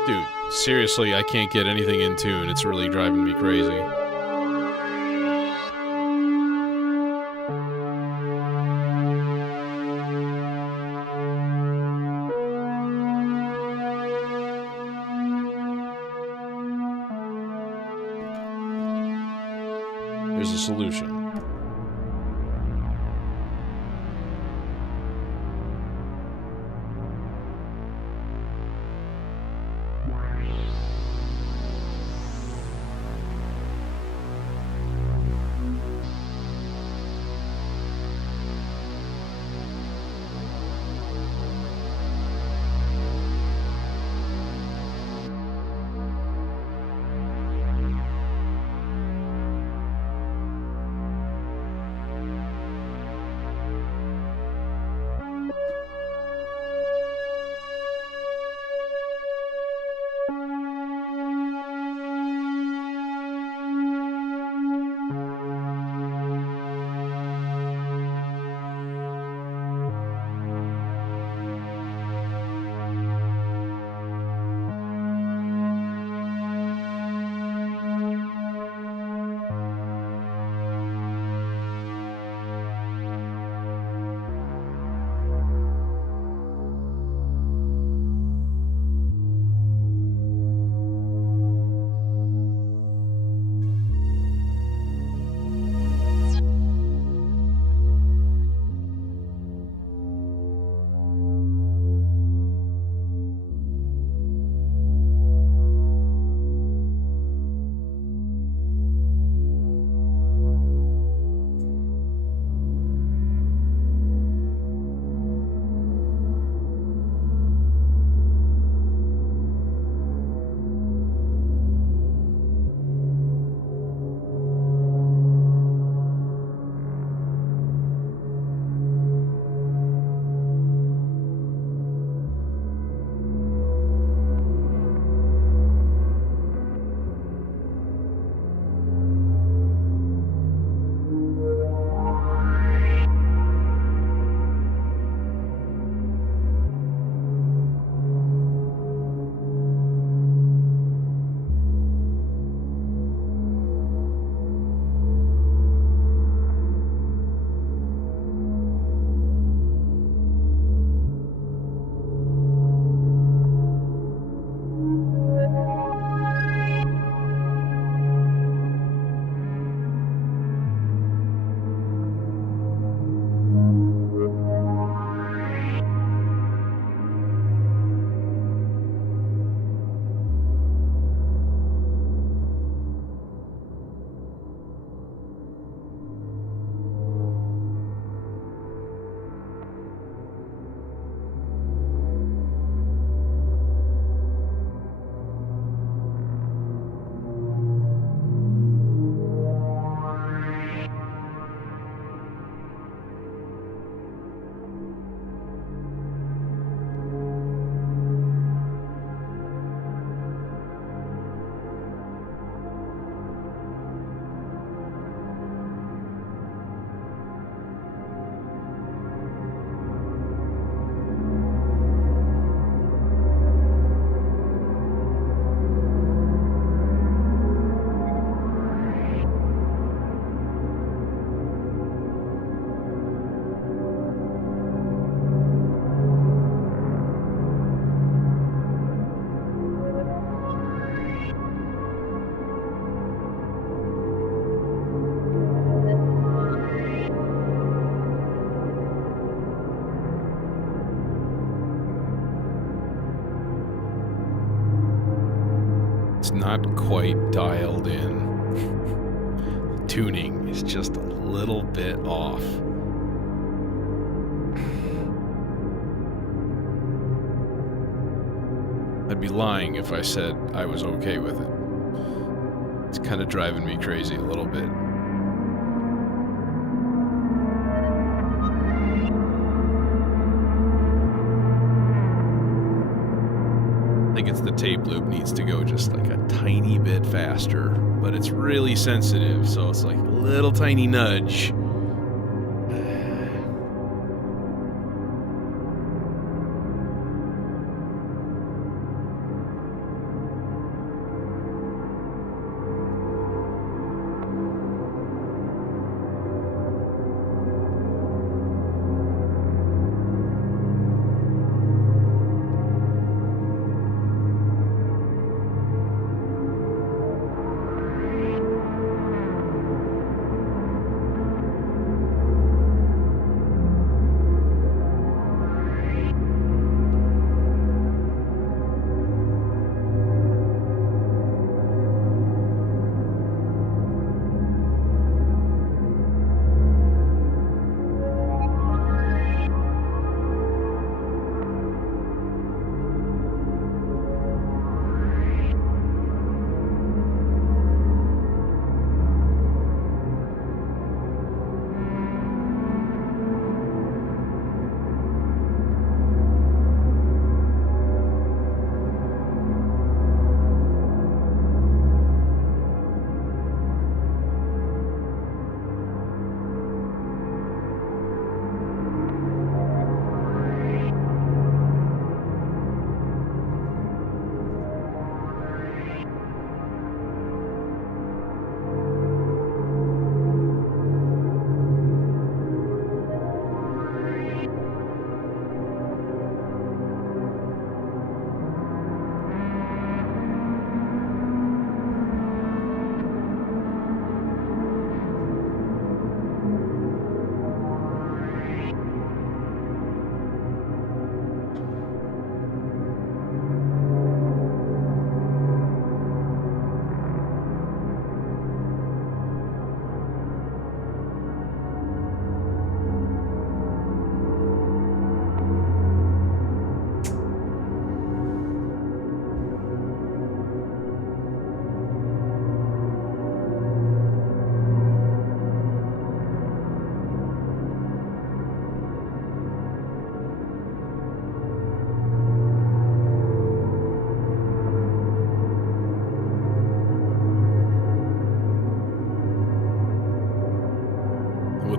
Dude, seriously, I can't get anything in tune. It's really driving me crazy. Here's a solution. not quite dialed in. The tuning is just a little bit off. I'd be lying if I said I was okay with it. It's kind of driving me crazy a little bit. I think it's the tape loop needs to go just like a tiny bit faster, but it's really sensitive, so it's like a little tiny nudge.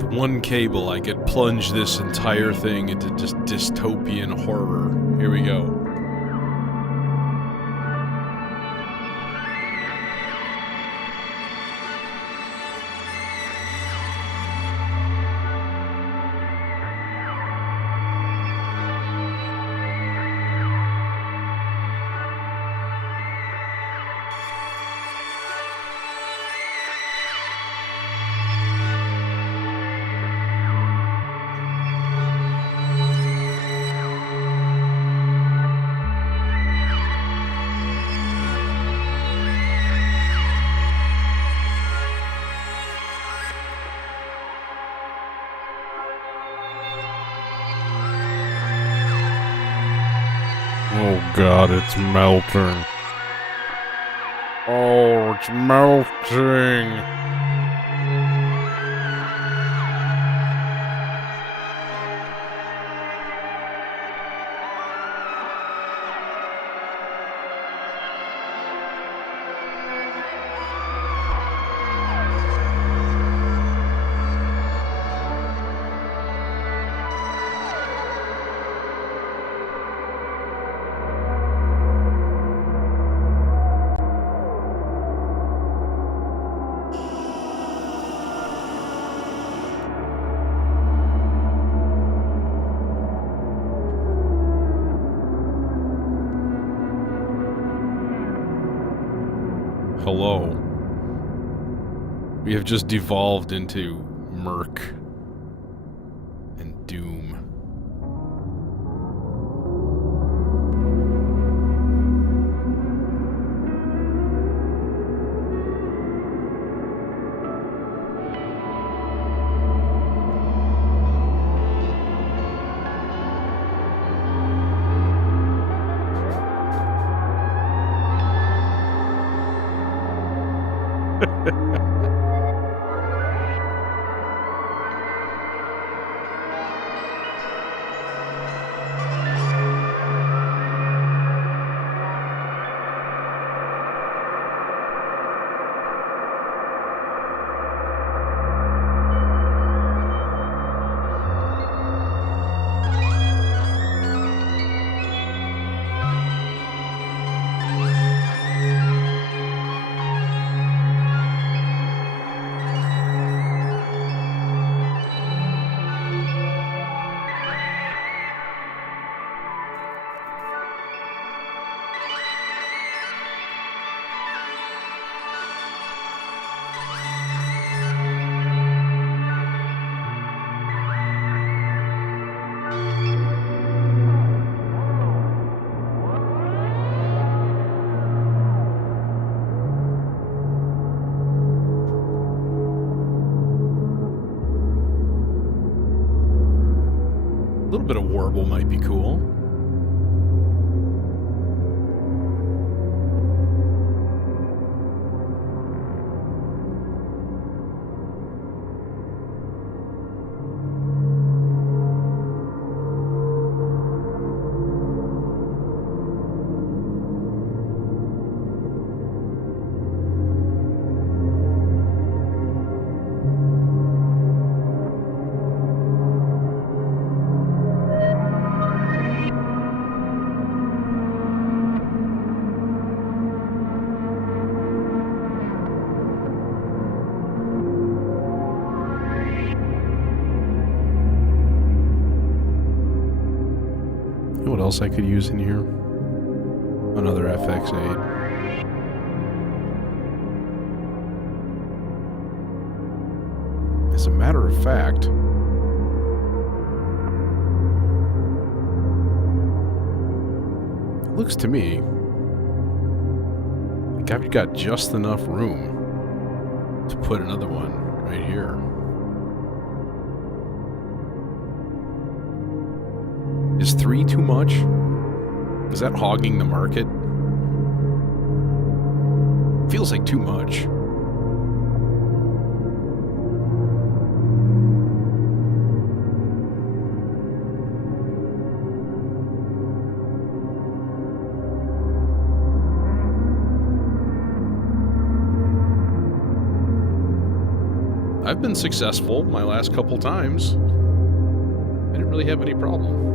One cable, I could plunge this entire thing into just dystopian horror. Here we go. Oh God, it's melting. Oh, it's melting. Hello. We have just devolved into murk and doom. A little bit of warble might be cool. What else I could use in here? Another FX8. As a matter of fact, it looks to me like I've got just enough room to put another one right here. Is 3 too much? Is that hogging the market? Feels like too much. I've been successful my last couple times. I didn't really have any problem.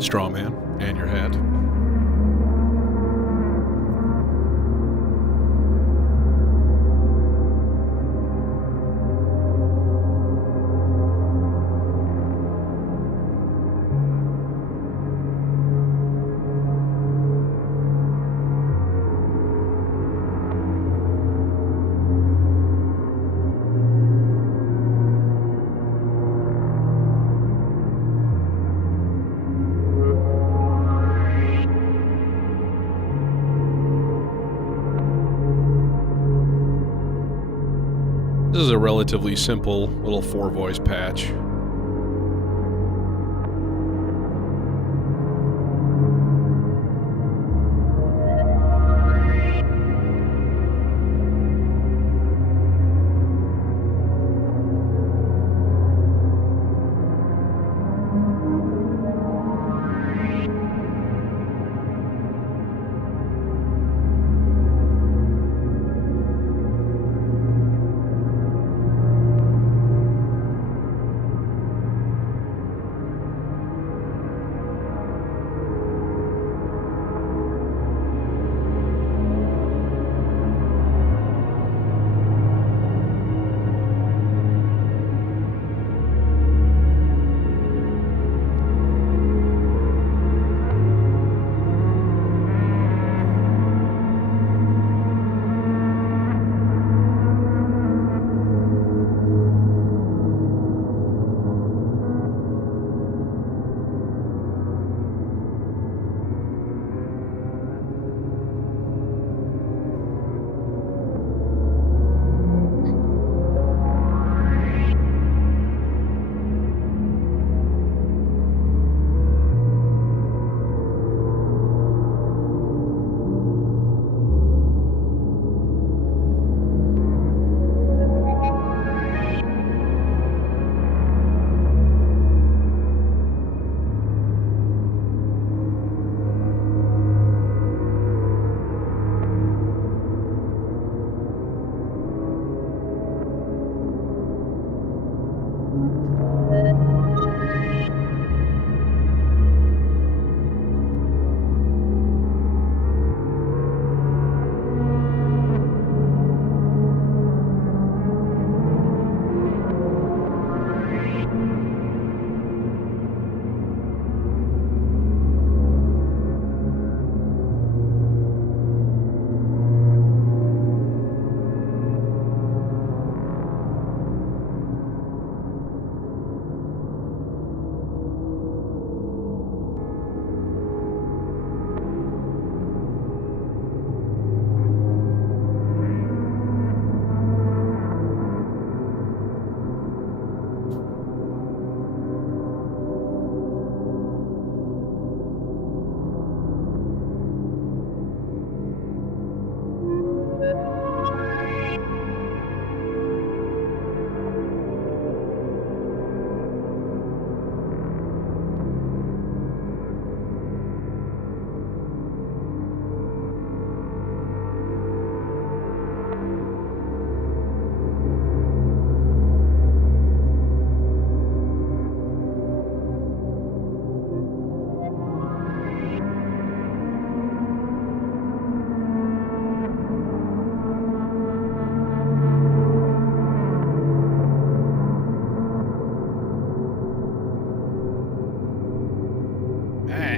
Straw man and your hat. This is a relatively simple little 4-voice patch.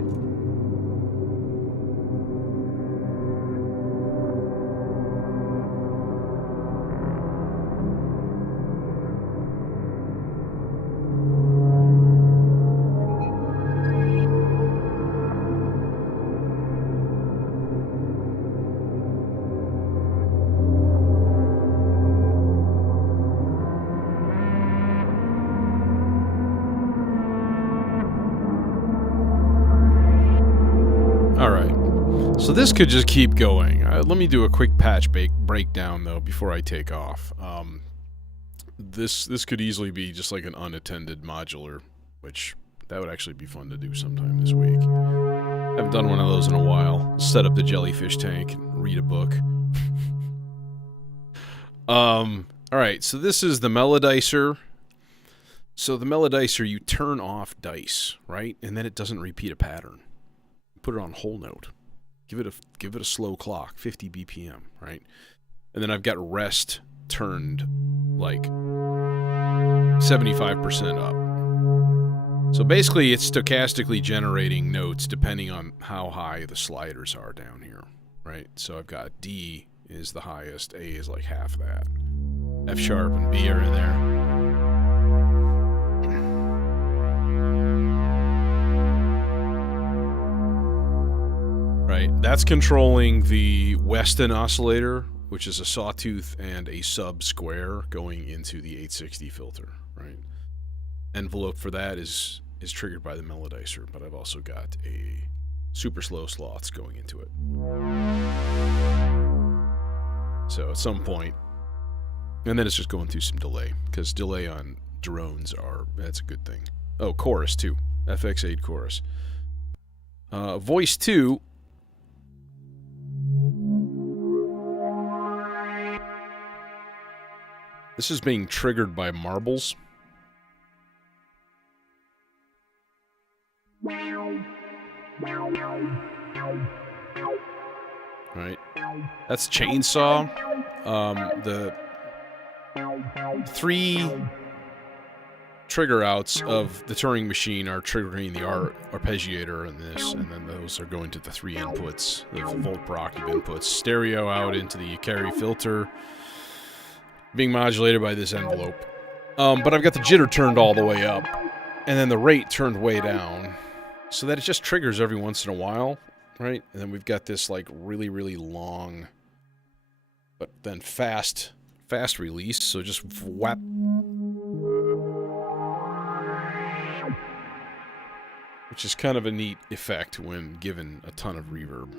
that. So this could just keep going. Let me do a quick patch breakdown though before I take off. This could easily be just like an unattended modular, which that would actually be fun to do sometime this week. I haven't done one of those in a while. Set up the jellyfish tank, read a book. Alright, so this is the Melodicer. So the Melodicer, you turn off dice, right? And then it doesn't repeat a pattern. Put it on whole note. Give it a slow clock, 50 BPM, right? And then I've got rest turned like 75% up. So basically it's stochastically generating notes depending on how high the sliders are down here, right? So I've got D is the highest, A is like half that. F sharp and B are in there. Right, that's controlling the Weston oscillator, which is a sawtooth and a sub square going into the 860 filter, right? Envelope for that is triggered by the Melodicer, but I've also got a super slow sloths going into it. So at some point, and then it's just going through some delay, because delay on drones that's a good thing. Oh, chorus too, FX8 chorus. Voice 2. This is being triggered by marbles. Right. That's chainsaw. The 3 trigger outs of the Turing machine are triggering the arpeggiator in this, and then those are going to the 3 inputs, the volt per octave inputs. Stereo out into the carry filter, being modulated by this envelope. But I've got the jitter turned all the way up, and then the rate turned way down, so that it just triggers every once in a while, right? And then we've got this like really, really long, but then fast release, so just whap. Which is kind of a neat effect when given a ton of reverb.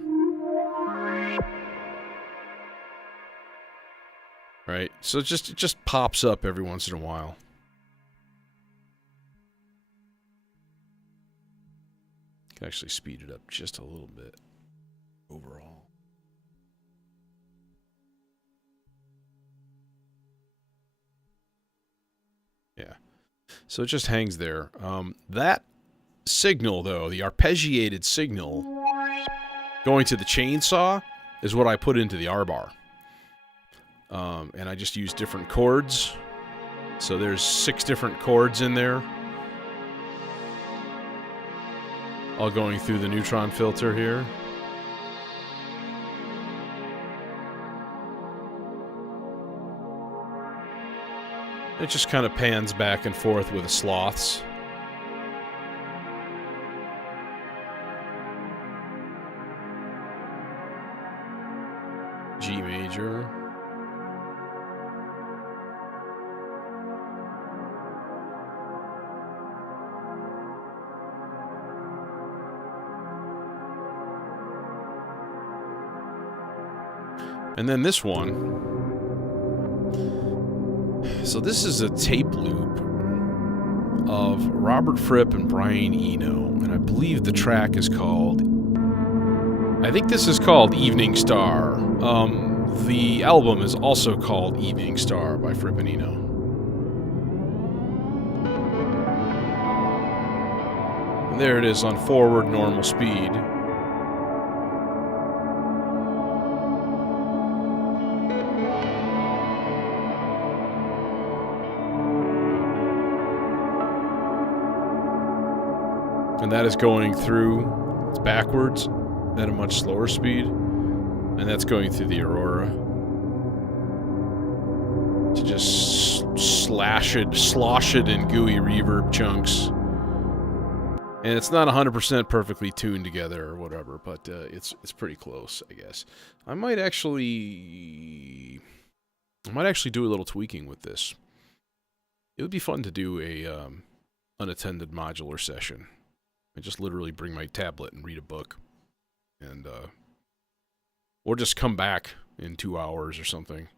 Right? So it just pops up every once in a while. Can actually speed it up just a little bit overall. Yeah. So it just hangs there. That signal, though, the arpeggiated signal going to the chainsaw is what I put into the R-bar. And I just use different chords. So there's 6 different chords in there, all going through the neutron filter here. It just kind of pans back and forth with the sloths. G major. And then this one. So this is a tape loop of Robert Fripp and Brian Eno, and I believe the track is called, I think this is called Evening Star. The album is also called Evening Star by Fripp and Eno. And there it is on forward normal speed. And that is going through, it's backwards at a much slower speed. And that's going through the Aurora. To just slosh it in gooey reverb chunks. And it's not 100% perfectly tuned together or whatever, but it's pretty close, I guess. I might actually do a little tweaking with this. It would be fun to do a unattended modular session. I just literally bring my tablet and read a book, and or just come back in 2 hours or something.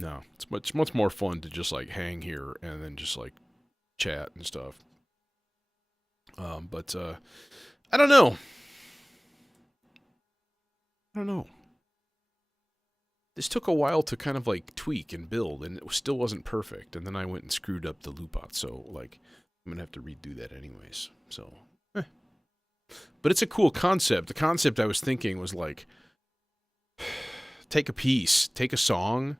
No, it's much more fun to just like hang here and then just like chat and stuff. But I don't know. This took a while to kind of like tweak and build, and it still wasn't perfect. And then I went and screwed up the loop out, so like I'm gonna have to redo that anyways. So, but it's a cool concept. The concept I was thinking was like, take a piece, take a song,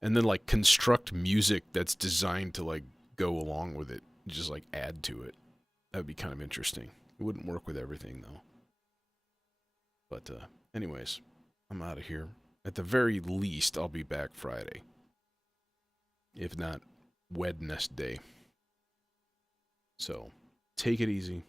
and then like construct music that's designed to like go along with it. Just like add to it. That'd be kind of interesting. It wouldn't work with everything though. But anyways, I'm out of here. At the very least, I'll be back Friday. If not, Wednesday. So, take it easy.